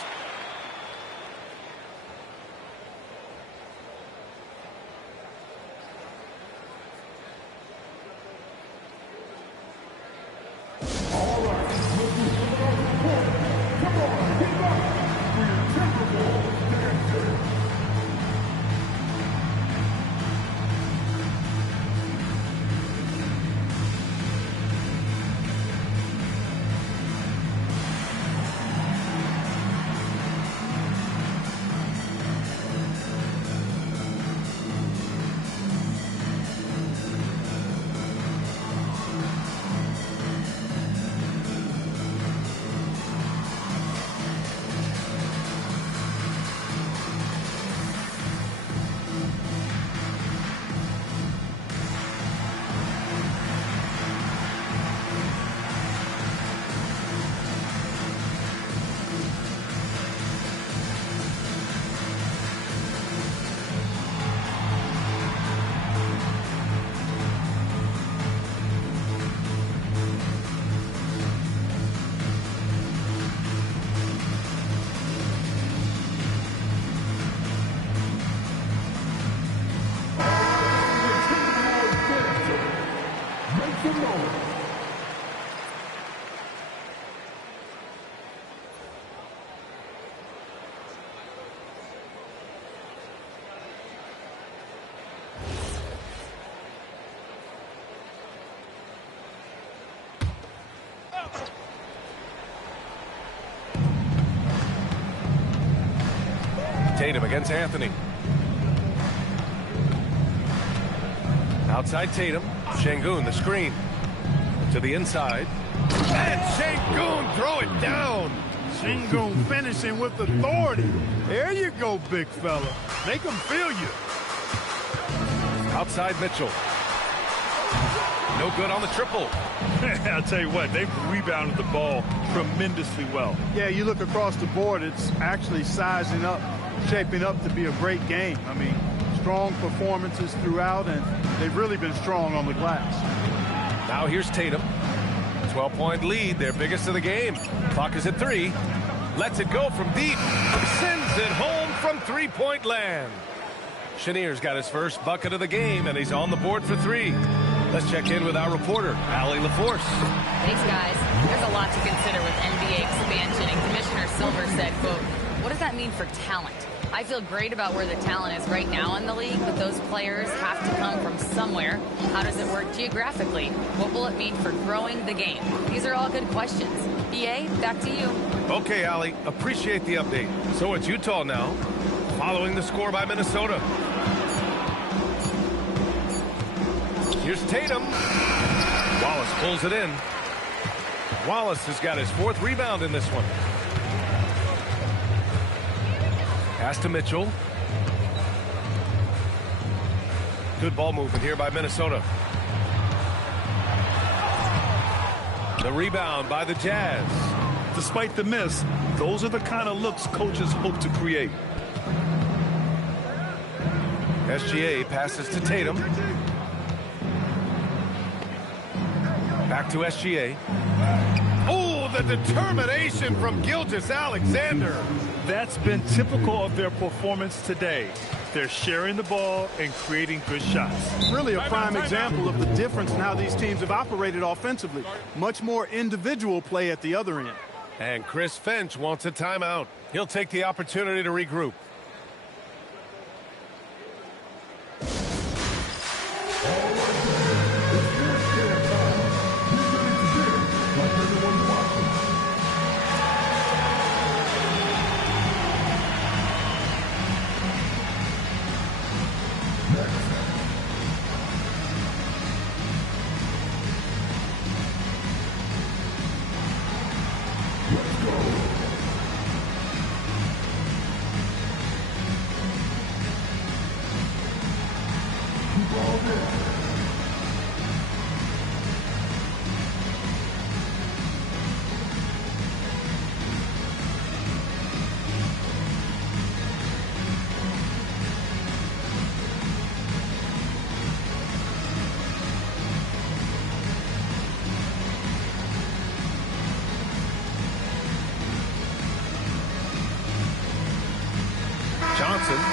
Tatum against Anthony. Outside Tatum. Şengün, the screen. To the inside. And Şengün throw it down. Şengün finishing with authority. There you go, big fella. Make them feel you. Outside Mitchell. No good on the triple. I'll tell you what, they've rebounded the ball tremendously well. Yeah, you look across the board, it's actually sizing up, shaping up to be a great game. I mean, strong performances throughout, and they've really been strong on the glass. Now here's Tatum. 12-point lead, their biggest of the game. Clock is at 3. Lets it go from deep. Sends it home from three-point land. Shanier's got his first bucket of the game, and he's on the board for 3. Let's check in with our reporter, Allie LaForce. Thanks, guys. There's a lot to consider with NBA expansion, and Commissioner Silver said, quote, what does that mean for talent? I feel great about where the talent is right now in the league, but those players have to come from somewhere. How does it work geographically? What will it mean for growing the game? These are all good questions. EA, back to you. Okay, Allie, appreciate the update. So it's Utah now, following the score by Minnesota. Here's Tatum. Wallace pulls it in. Wallace has got his 4th rebound in this one. Pass to Mitchell. Good ball movement here by Minnesota. The rebound by the Jazz. Despite the miss, those are the kind of looks coaches hope to create. SGA passes to Tatum. Back to SGA. Oh, the determination from Gilgeous-Alexander. That's been typical of their performance today. They're sharing the ball and creating good shots. Really a prime example of the difference in how these teams have operated offensively. Much more individual play at the other end. And Chris Finch wants a timeout. He'll take the opportunity to regroup.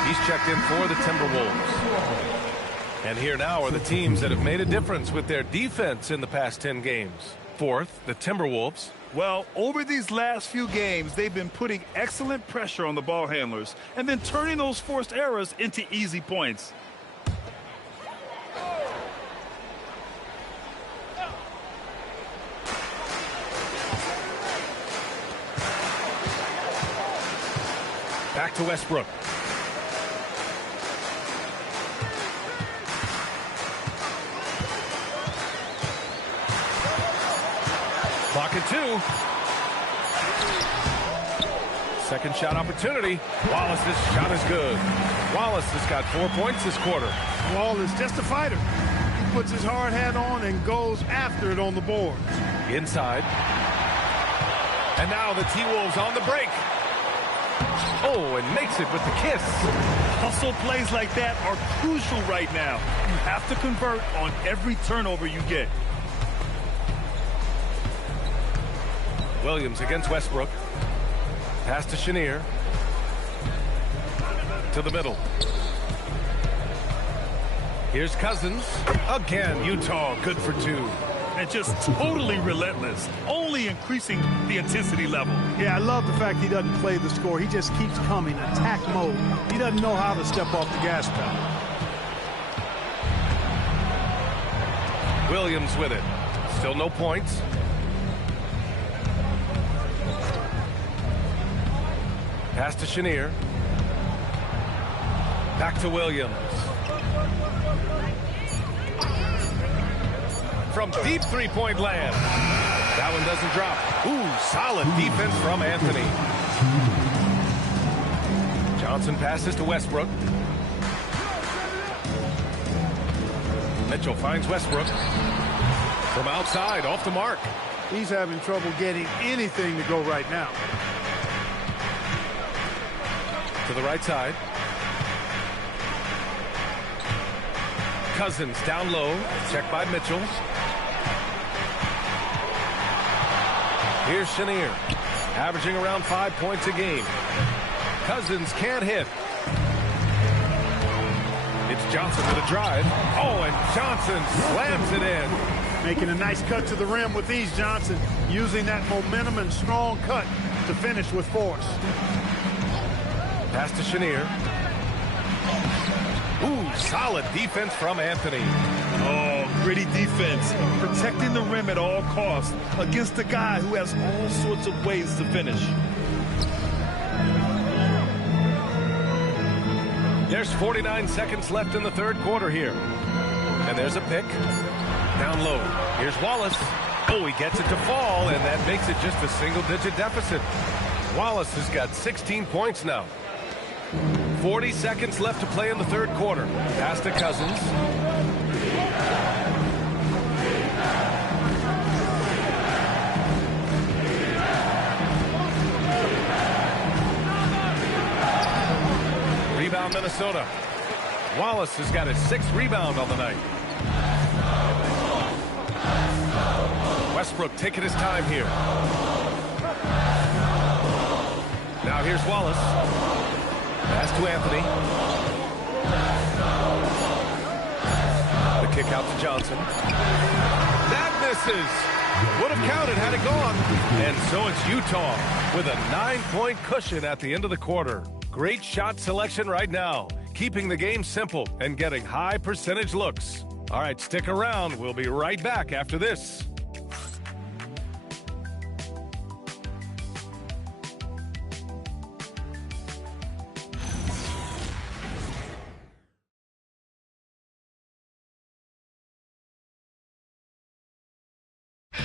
He's checked in for the Timberwolves. And here now are the teams that have made a difference with their defense in the past 10 games. Fourth, the Timberwolves. Well, over these last few games, they've been putting excellent pressure on the ball handlers and then turning those forced errors into easy points. Back to Westbrook. Clock at 2. Second shot opportunity. Wallace's shot is good. Wallace has got 4 points this quarter. Wall is just a fighter. He puts his hard hat on and goes after it on the boards. Inside. And now the T-Wolves on the break. Oh, and makes it with the kiss. Hustle plays like that are crucial right now. You have to convert on every turnover you get. Williams against Westbrook. Pass to Chenier. To the middle. Here's Cousins. Again, Utah good for 2. And just totally relentless, only increasing the intensity level. Yeah, I love the fact he doesn't play the score. He just keeps coming, attack mode. He doesn't know how to step off the gas pedal. Williams with it. Still no points. Pass to Chenier. Back to Williams. From deep three-point land. That one doesn't drop. Ooh, solid defense from Anthony. Johnson passes to Westbrook. Mitchell finds Westbrook. From outside, off the mark. He's having trouble getting anything to go right now. To the right side. Cousins down low. Checked by Mitchell. Here's Chenier, averaging around 5 points a game. Cousins can't hit. It's Johnson with a drive. Oh, and Johnson slams it in. Making a nice cut to the rim with ease, Johnson. Using that momentum and strong cut to finish with force. Pass to Chenier. Ooh, solid defense from Anthony. Oh, gritty defense, protecting the rim at all costs against a guy who has all sorts of ways to finish. There's 49 seconds left in the third quarter here. And there's a pick. Down low. Here's Wallace. Oh, he gets it to fall, and that makes it just a single-digit deficit. Wallace has got 16 points now. 40 seconds left to play in the third quarter. Pass to Cousins. Rebound Minnesota. Wallace has got his 6th rebound on the night. Westbrook taking his time here. Now here's Wallace. Pass to Anthony. The kick out to Johnson. That misses. Would have counted had it gone. And so it's Utah with a 9-point cushion at the end of the quarter. Great shot selection right now, keeping the game simple and getting high percentage looks. All right, stick around. We'll be right back after this.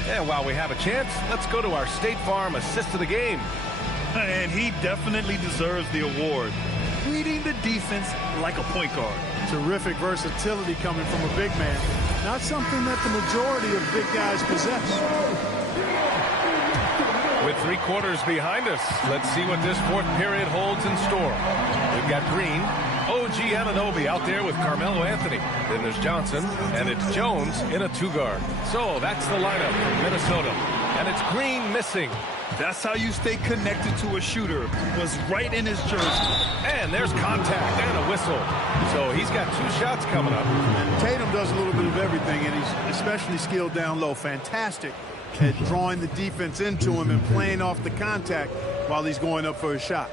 And while we have a chance, let's go to our State Farm assist of the game. And he definitely deserves the award. Reading the defense like a point guard. Terrific versatility coming from a big man. Not something that the majority of big guys possess. With 3 quarters behind us, let's see what this fourth period holds in store. We've got Green, OG Anunoby out there with Carmelo Anthony. Then there's Johnson, and it's Jones in a 2-guard. So that's the lineup from Minnesota. And it's Green missing. That's how you stay connected to a shooter. Was right in his jersey. And there's contact and a whistle. So he's got 2 shots coming up. And Tatum does a little bit of everything, and he's especially skilled down low. Fantastic at drawing the defense into him and playing off the contact while he's going up for a shot.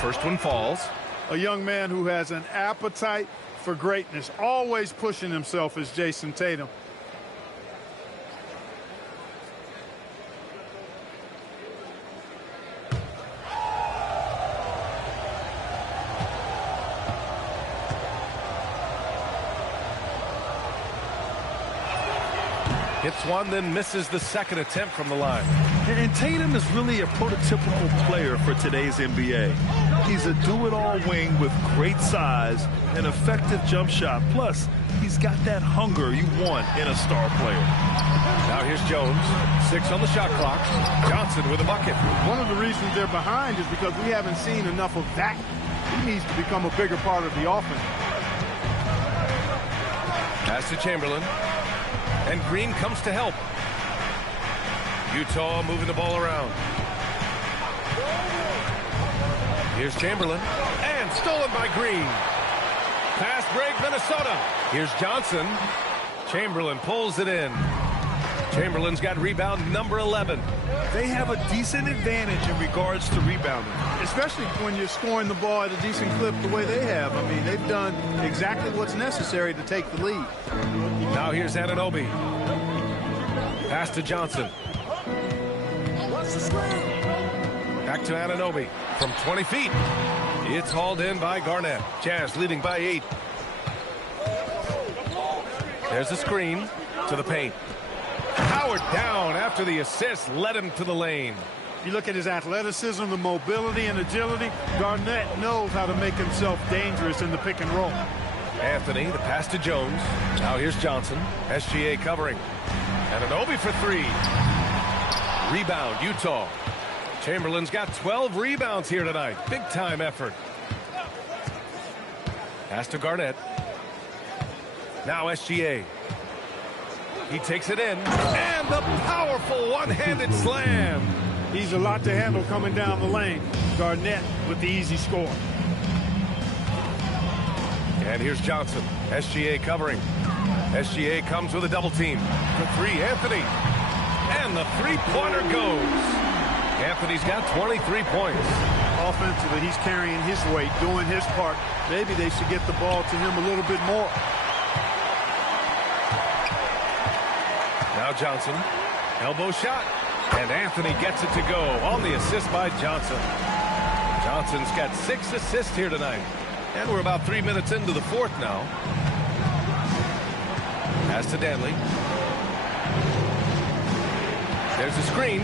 First one falls. A young man who has an appetite for greatness, always pushing himself, is Jason Tatum. Hits one, then misses the second attempt from the line. And Tatum is really a prototypical player for today's NBA. He's a do-it-all wing with great size, an effective jump shot. Plus, he's got that hunger you want in a star player. Now here's Jones. 6 on the shot clock. Johnson with a bucket. One of the reasons they're behind is because we haven't seen enough of that. He needs to become a bigger part of the offense. Pass to Chamberlain. And Green comes to help. Utah moving the ball around. Here's Chamberlain. And stolen by Green. Fast break, Minnesota. Here's Johnson. Chamberlain pulls it in. Chamberlain's got rebound number 11. They have a decent advantage in regards to rebounding. Especially when you're scoring the ball at a decent clip the way they have. I mean, they've done exactly what's necessary to take the lead. Now here's Anunoby. Pass to Johnson. Back to Anunoby from 20 feet. It's hauled in by Garnett. Jazz leading by 8. There's a screen to the paint. Howard down after the assist led him to the lane. You look at his athleticism, the mobility and agility. Garnett knows how to make himself dangerous in the pick and roll. Anthony, the pass to Jones. Now here's Johnson. SGA covering. Anunoby for 3. Rebound, Utah. Chamberlain's got 12 rebounds here tonight. Big time effort. Pass to Garnett. Now SGA. He takes it in. And the powerful one-handed slam. He's a lot to handle coming down the lane. Garnett with the easy score. And here's Johnson. SGA covering. SGA comes with a double team. For 3, Anthony. And the three-pointer goes. Anthony's got 23 points. Offensively, he's carrying his weight, doing his part. Maybe they should get the ball to him a little bit more. Now Johnson. Elbow shot. And Anthony gets it to go on the assist by Johnson. Johnson's got 6 assists here tonight. And we're about 3 minutes into the 4th now. Pass to Danley. There's a screen.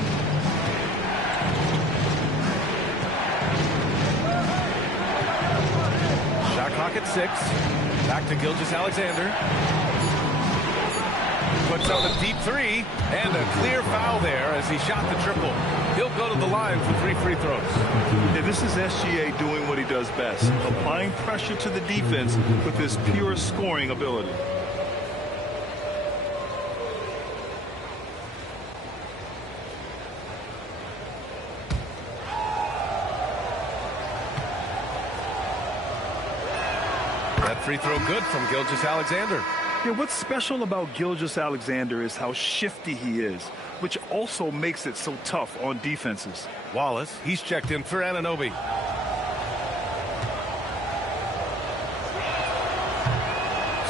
Shot clock at 6. Back to Gilgeous-Alexander. Puts up a deep 3 and a clear foul there as he shot the triple. He'll go to the line for 3 free throws. Yeah, this is SGA doing what he does best, applying pressure to the defense with his pure scoring ability. That free throw good from Gilgeous-Alexander. Yeah, what's special about Gilgeous-Alexander is how shifty he is, which also makes it so tough on defenses. Wallace, he's checked in for Anunoby.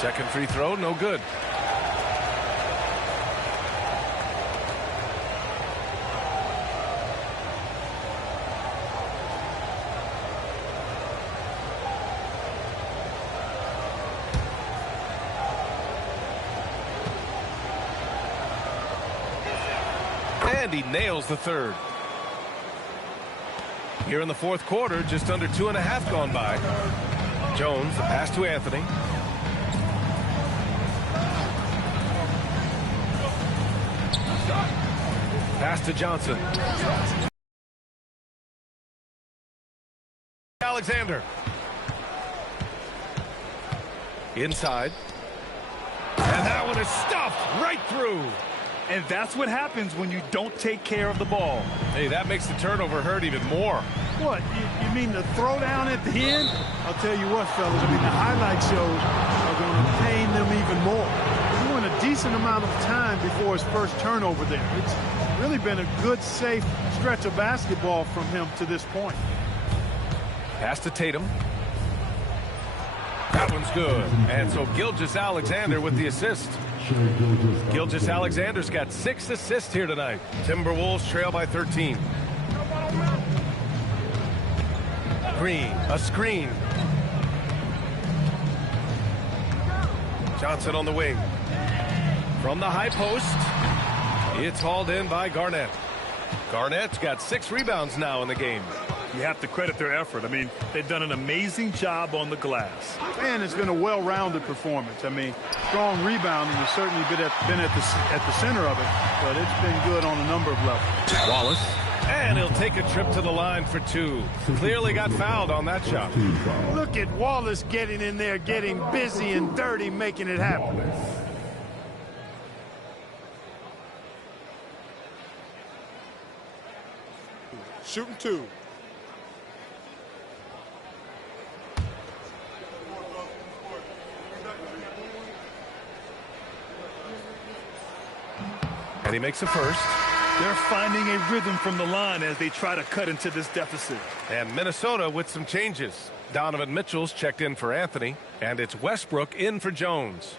Second free throw, no good. And he nails the 3rd. Here in the 4th quarter, just under 2.5 gone by. Jones, the pass to Anthony. Pass to Johnson. Alexander. Inside. And that one is stuffed right through. And that's what happens when you don't take care of the ball. Hey, that makes the turnover hurt even more. What, you mean the throwdown at the end? I'll tell you what, fellas, I mean, the highlight shows are going to pain them even more. He went a decent amount of time before his first turnover there. It's really been a good, safe stretch of basketball from him to this point. Pass to Tatum. That one's good. And so Gilgeous-Alexander with the assist. Gilgeous-Alexander's got 6 assists here tonight. Timberwolves trail by 13. Green, a screen. Johnson on the wing. From the high post, it's hauled in by Garnett. Garnett's got 6 rebounds now in the game. You have to credit their effort. I mean, they've done an amazing job on the glass. And it's been a well-rounded performance. I mean, strong rebounding has certainly been at the center of it, but it's been good on a number of levels. Wallace, and he'll take a trip to the line for 2. Clearly got fouled on that shot. Look at Wallace getting in there, getting busy and dirty, making it happen. Shooting 2. And he makes a first. They're finding a rhythm from the line as they try to cut into this deficit. And Minnesota with some changes. Donovan Mitchell's checked in for Anthony, and it's Westbrook in for Jones.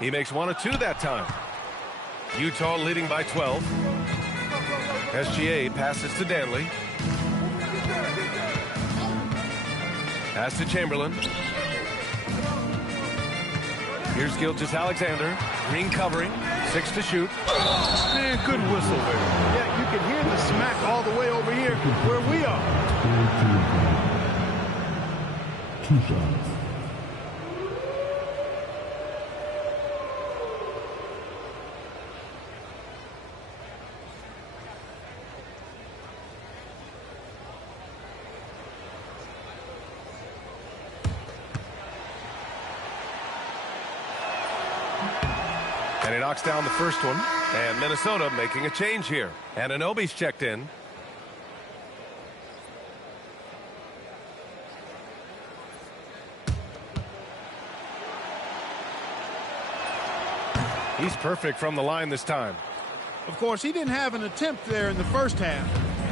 He makes 1 of 2 that time. Utah leading by 12. SGA passes to Danley. Pass to Chamberlain. Here's Gilgeous-Alexander. Green covering. 6 to shoot. Man, good whistle there. Yeah, you can hear the smack all the way over here where we are. 2 shots. And he knocks down the first one. And Minnesota making a change here. And Anunoby's checked in. He's perfect from the line this time. Of course, he didn't have an attempt there in the first half.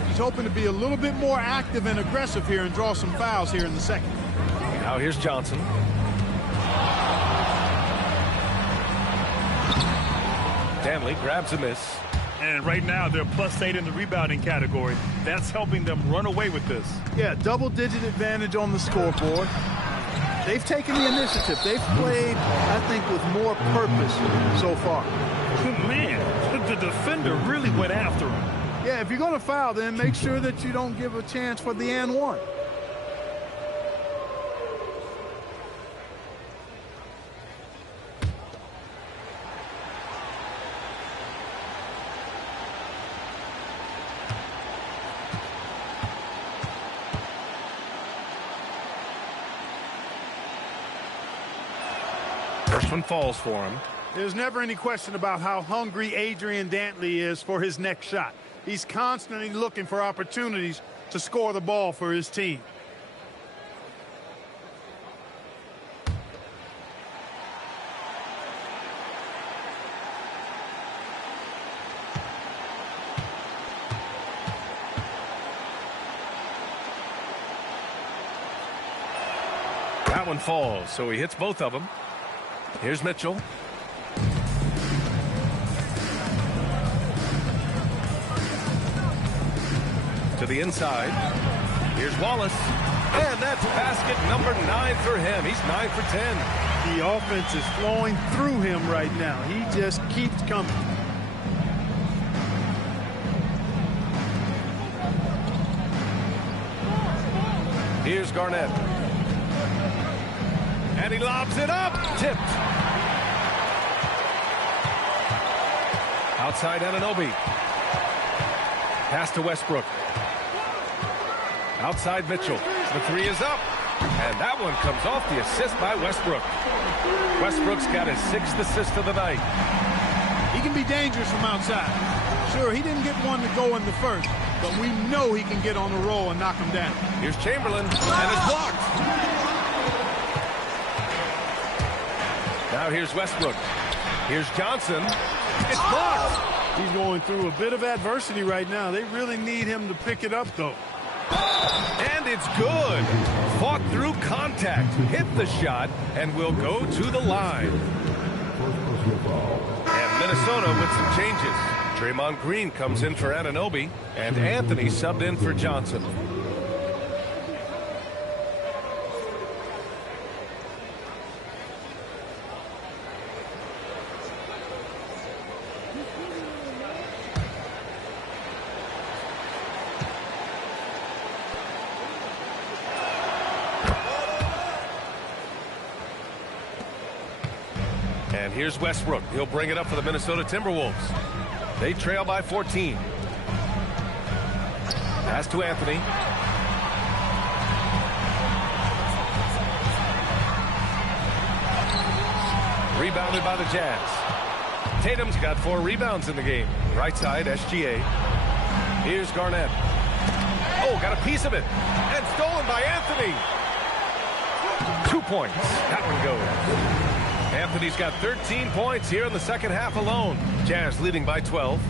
He's hoping to be a little bit more active and aggressive here and draw some fouls here in the second. Now here's Johnson. Danley grabs a miss. And right now, they're +8 in the rebounding category. That's helping them run away with this. Yeah, double-digit advantage on the scoreboard. They've taken the initiative. They've played, I think, with more purpose so far. Man, the defender really went after him. Yeah, if you're going to foul, then make sure that you don't give a chance for the and one. First one falls for him. There's never any question about how hungry Adrian Dantley is for his next shot. He's constantly looking for opportunities to score the ball for his team. That one falls, so he hits both of them. Here's Mitchell. To the inside. Here's Wallace. And that's basket number 9 for him. He's 9 for 10. The offense is flowing through him right now. He just keeps coming. Here's Garnett. And he lobs it up. Tipped. Outside Anunoby. Pass to Westbrook. Outside Mitchell. The three is up. And that one comes off the assist by Westbrook. Westbrook's got his 6th assist of the night. He can be dangerous from outside. Sure, he didn't get one to go in the first, but we know he can get on the roll and knock him down. Here's Chamberlain, and it's blocked. Now here's Westbrook. Here's Johnson. It's blocked. He's going through a bit of adversity right now. They really need him to pick it up, though. And it's good. Fought through contact, hit the shot, and will go to the line. And Minnesota with some changes. Draymond Green comes in for Anunoby, and Anthony subbed in for Johnson. And here's Westbrook. He'll bring it up for the Minnesota Timberwolves. They trail by 14. Pass to Anthony. Rebounded by the Jazz. Tatum's got 4 rebounds in the game. Right side, SGA. Here's Garnett. Oh, got a piece of it. And stolen by Anthony. 2 points. That one goes. Anthony's got 13 points here in the second half alone. Jazz leading by 12.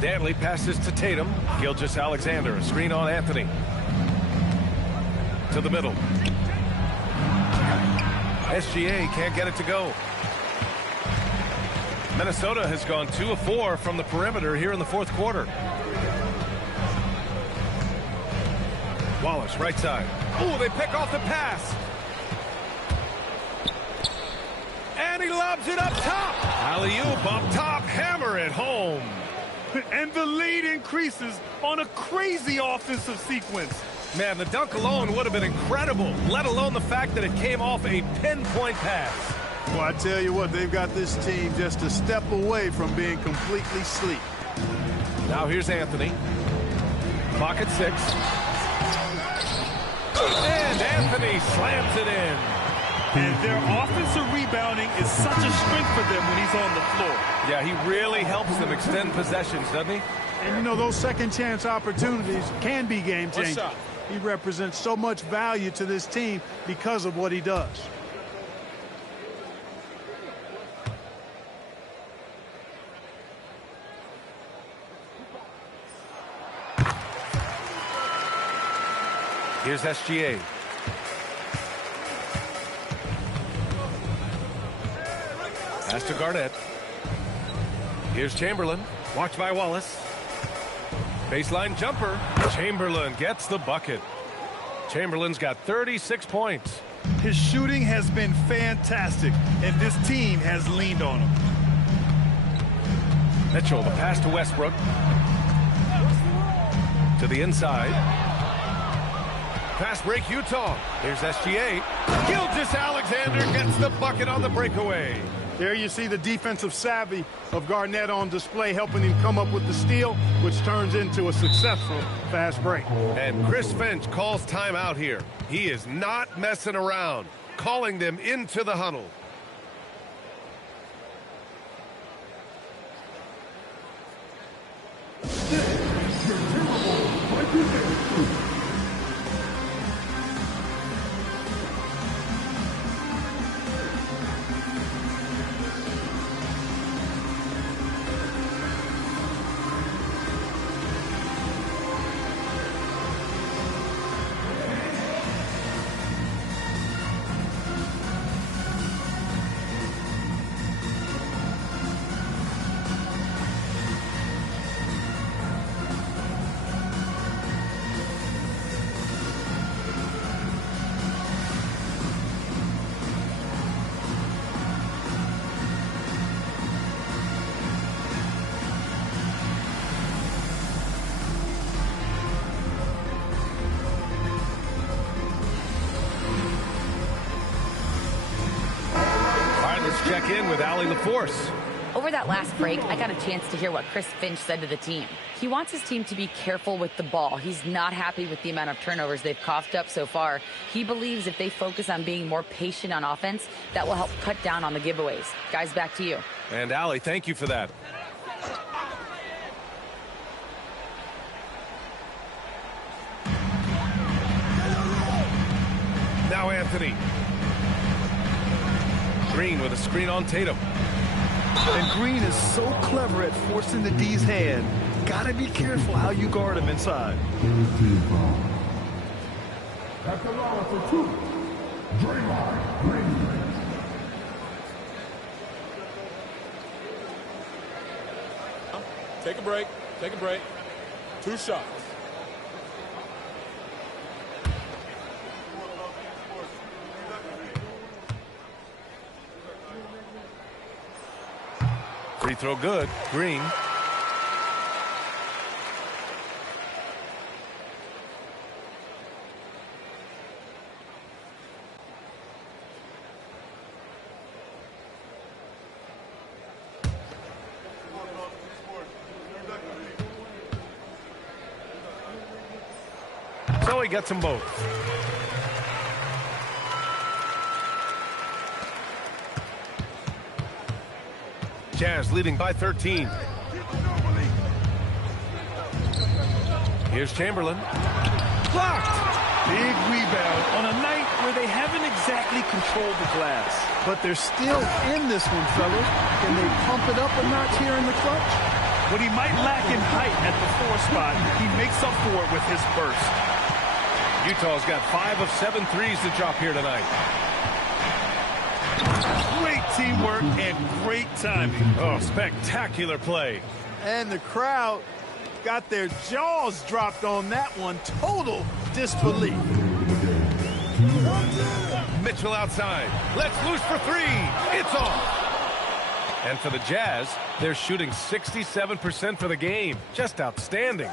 Danley passes to Tatum. Gilgeous-Alexander, a screen on Anthony. To the middle. SGA can't get it to go. Minnesota has gone 2 of 4 from the perimeter here in the fourth quarter. Wallace, right side. Oh, they pick off the pass. And he lobs it up top. Alley-oop up top, hammer it home. And the lead increases on a crazy offensive sequence. Man, the dunk alone would have been incredible, let alone the fact that it came off a pinpoint pass. Well, I tell you what, they've got this team just a step away from being completely asleep. Now here's Anthony. Clock at 6. And Anthony slams it in. And their offensive rebounding is such a strength for them when he's on the floor. Yeah, he really helps them extend possessions, doesn't he? And, you know, those second-chance opportunities can be game-changing. He represents so much value to this team because of what he does. Here's SGA. Pass to Garnett. Here's Chamberlain. Watched by Wallace. Baseline jumper. Chamberlain gets the bucket. Chamberlain's got 36 points. His shooting has been fantastic, and this team has leaned on him. Mitchell, the pass to Westbrook. To the inside. Fast break, Utah. Here's SGA. Gilgeous-Alexander gets the bucket on the breakaway. There you see the defensive savvy of Garnett on display, helping him come up with the steal, which turns into a successful fast break. And Chris Finch calls timeout here. He is not messing around, calling them into the huddle. in with Allie LaForce. Over that last break, I got a chance to hear what Chris Finch said to the team. He wants his team to be careful with the ball. He's not happy with the amount of turnovers they've coughed up so far. He believes if they focus on being more patient on offense, that will help cut down on the giveaways. Guys, back to you. And Allie, thank you for that. Now Anthony. Green with a screen on Tatum. And Green is so clever at forcing the D's hand. Gotta be careful how you guard him inside. Third team foul. At the line for 2, Draymond Green. Take a break. Take a break. 2 shots. Free throw good. Green. So he gets them both. Jazz leading by 13. Here's Chamberlain. Blocked! Big rebound on a night where they haven't exactly controlled the glass. But they're still in this one, fellas. Can they pump it up a notch here in the clutch? What he might lack in height at the 4 spot, he makes up for it with his burst. Utah's got 5 of 7 threes to drop here tonight. Great teamwork and great timing. Oh, spectacular play. And the crowd got their jaws dropped on that one. Total disbelief. Mitchell outside. Let's loose for 3. It's off. And for the Jazz, they're shooting 67% for the game. Just outstanding.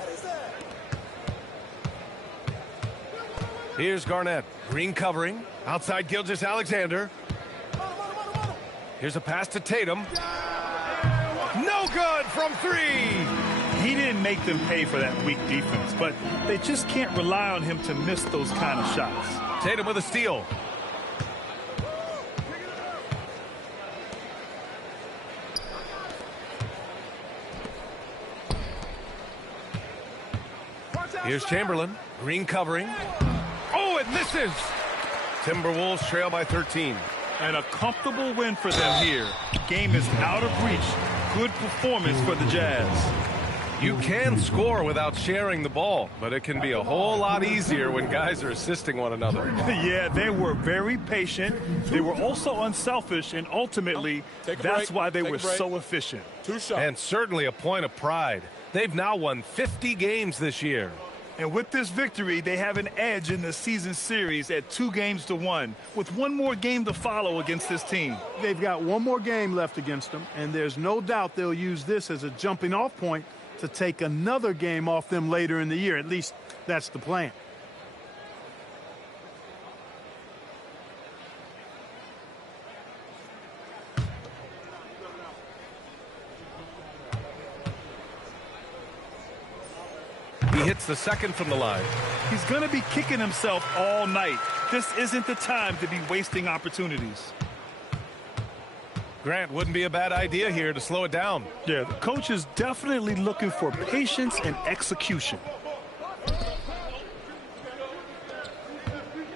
Here's Garnett. Green covering. Outside Gilgeous-Alexander. Here's a pass to Tatum. No good from 3. He didn't make them pay for that weak defense, but they just can't rely on him to miss those kind of shots. Tatum with a steal. Here's Chamberlain. Green covering. Oh, it misses. Timberwolves trail by 13. And a comfortable win for them here. Game is out of reach. Good performance for the Jazz. You can score without sharing the ball, but it can be a whole lot easier when guys are assisting one another. Yeah, they were very patient. They were also unselfish, and ultimately, that's why they were so efficient. 2 shots. And certainly a point of pride. They've now won 50 games this year. And with this victory, they have an edge in the season series at 2-1, with one more game to follow against this team. They've got one more game left against them, and there's no doubt they'll use this as a jumping-off point to take another game off them later in the year. At least that's the plan. He hits the second from the line. He's going to be kicking himself all night. This isn't the time to be wasting opportunities. Grant, wouldn't be a bad idea here to slow it down. Yeah, the coach is definitely looking for patience and execution.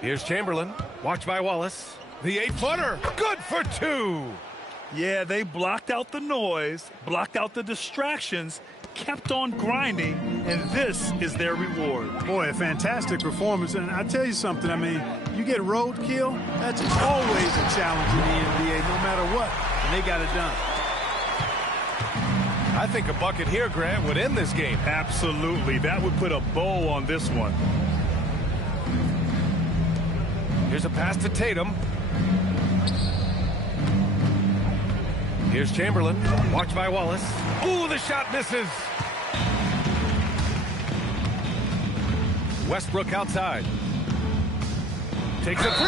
Here's Chamberlain. Watch by Wallace. The 8-footer. Good for 2. Yeah, they blocked out the noise, blocked out the distractions, kept on grinding, and this is their reward. Boy, a fantastic performance. And I tell you something, I mean, you get roadkill, that's always a challenge in the NBA, no matter what. And they got it done. I think a bucket here, Grant, would end this game. Absolutely. That would put a bow on this one. Here's a pass to Tatum. Here's Chamberlain. Watch by Wallace. Ooh, the shot misses. Westbrook outside. Takes a 3.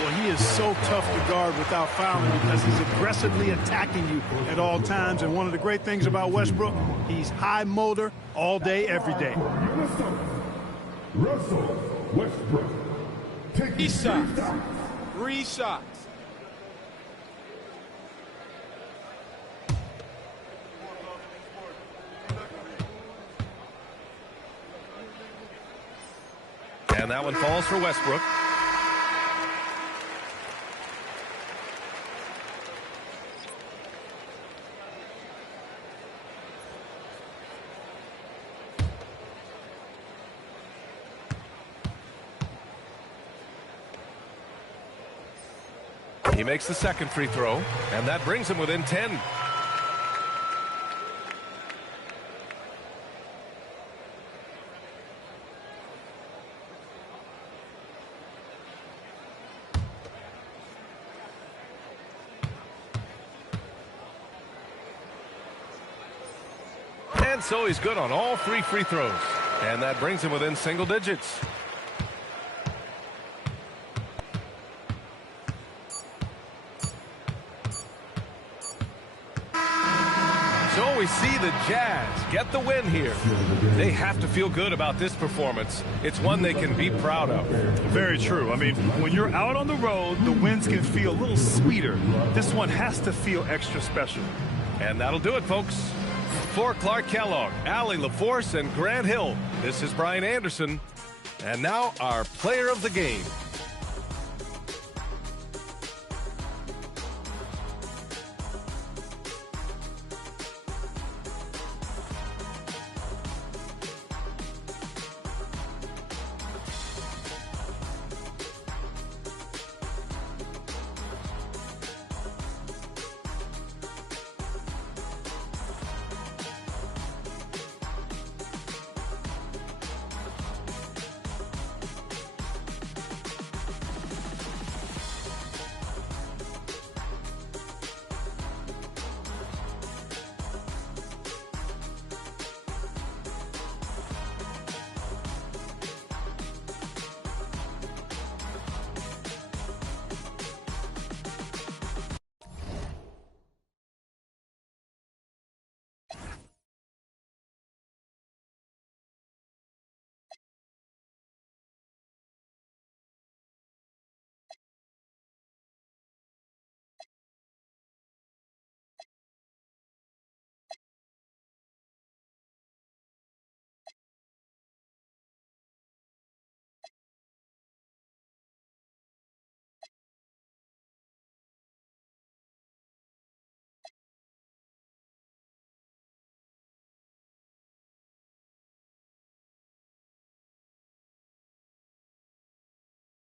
Well, he is so tough to guard without fouling because he's aggressively attacking you at all times. And one of the great things about Westbrook, he's high motor all day, every day. Russell Westbrook. Three shots. 3 shots. And that one falls for Westbrook. He makes the second free throw, and that brings him within 10. And so he's good on all 3 free throws, and that brings him within single digits. So we see the Jazz get the win here. They have to feel good about this performance. It's one they can be proud of. Very true. I mean, when you're out on the road, the wins can feel a little sweeter. This one has to feel extra special. And that'll do it, folks. For Clark Kellogg, Allie LaForce, and Grant Hill, this is Brian Anderson. And now our player of the game.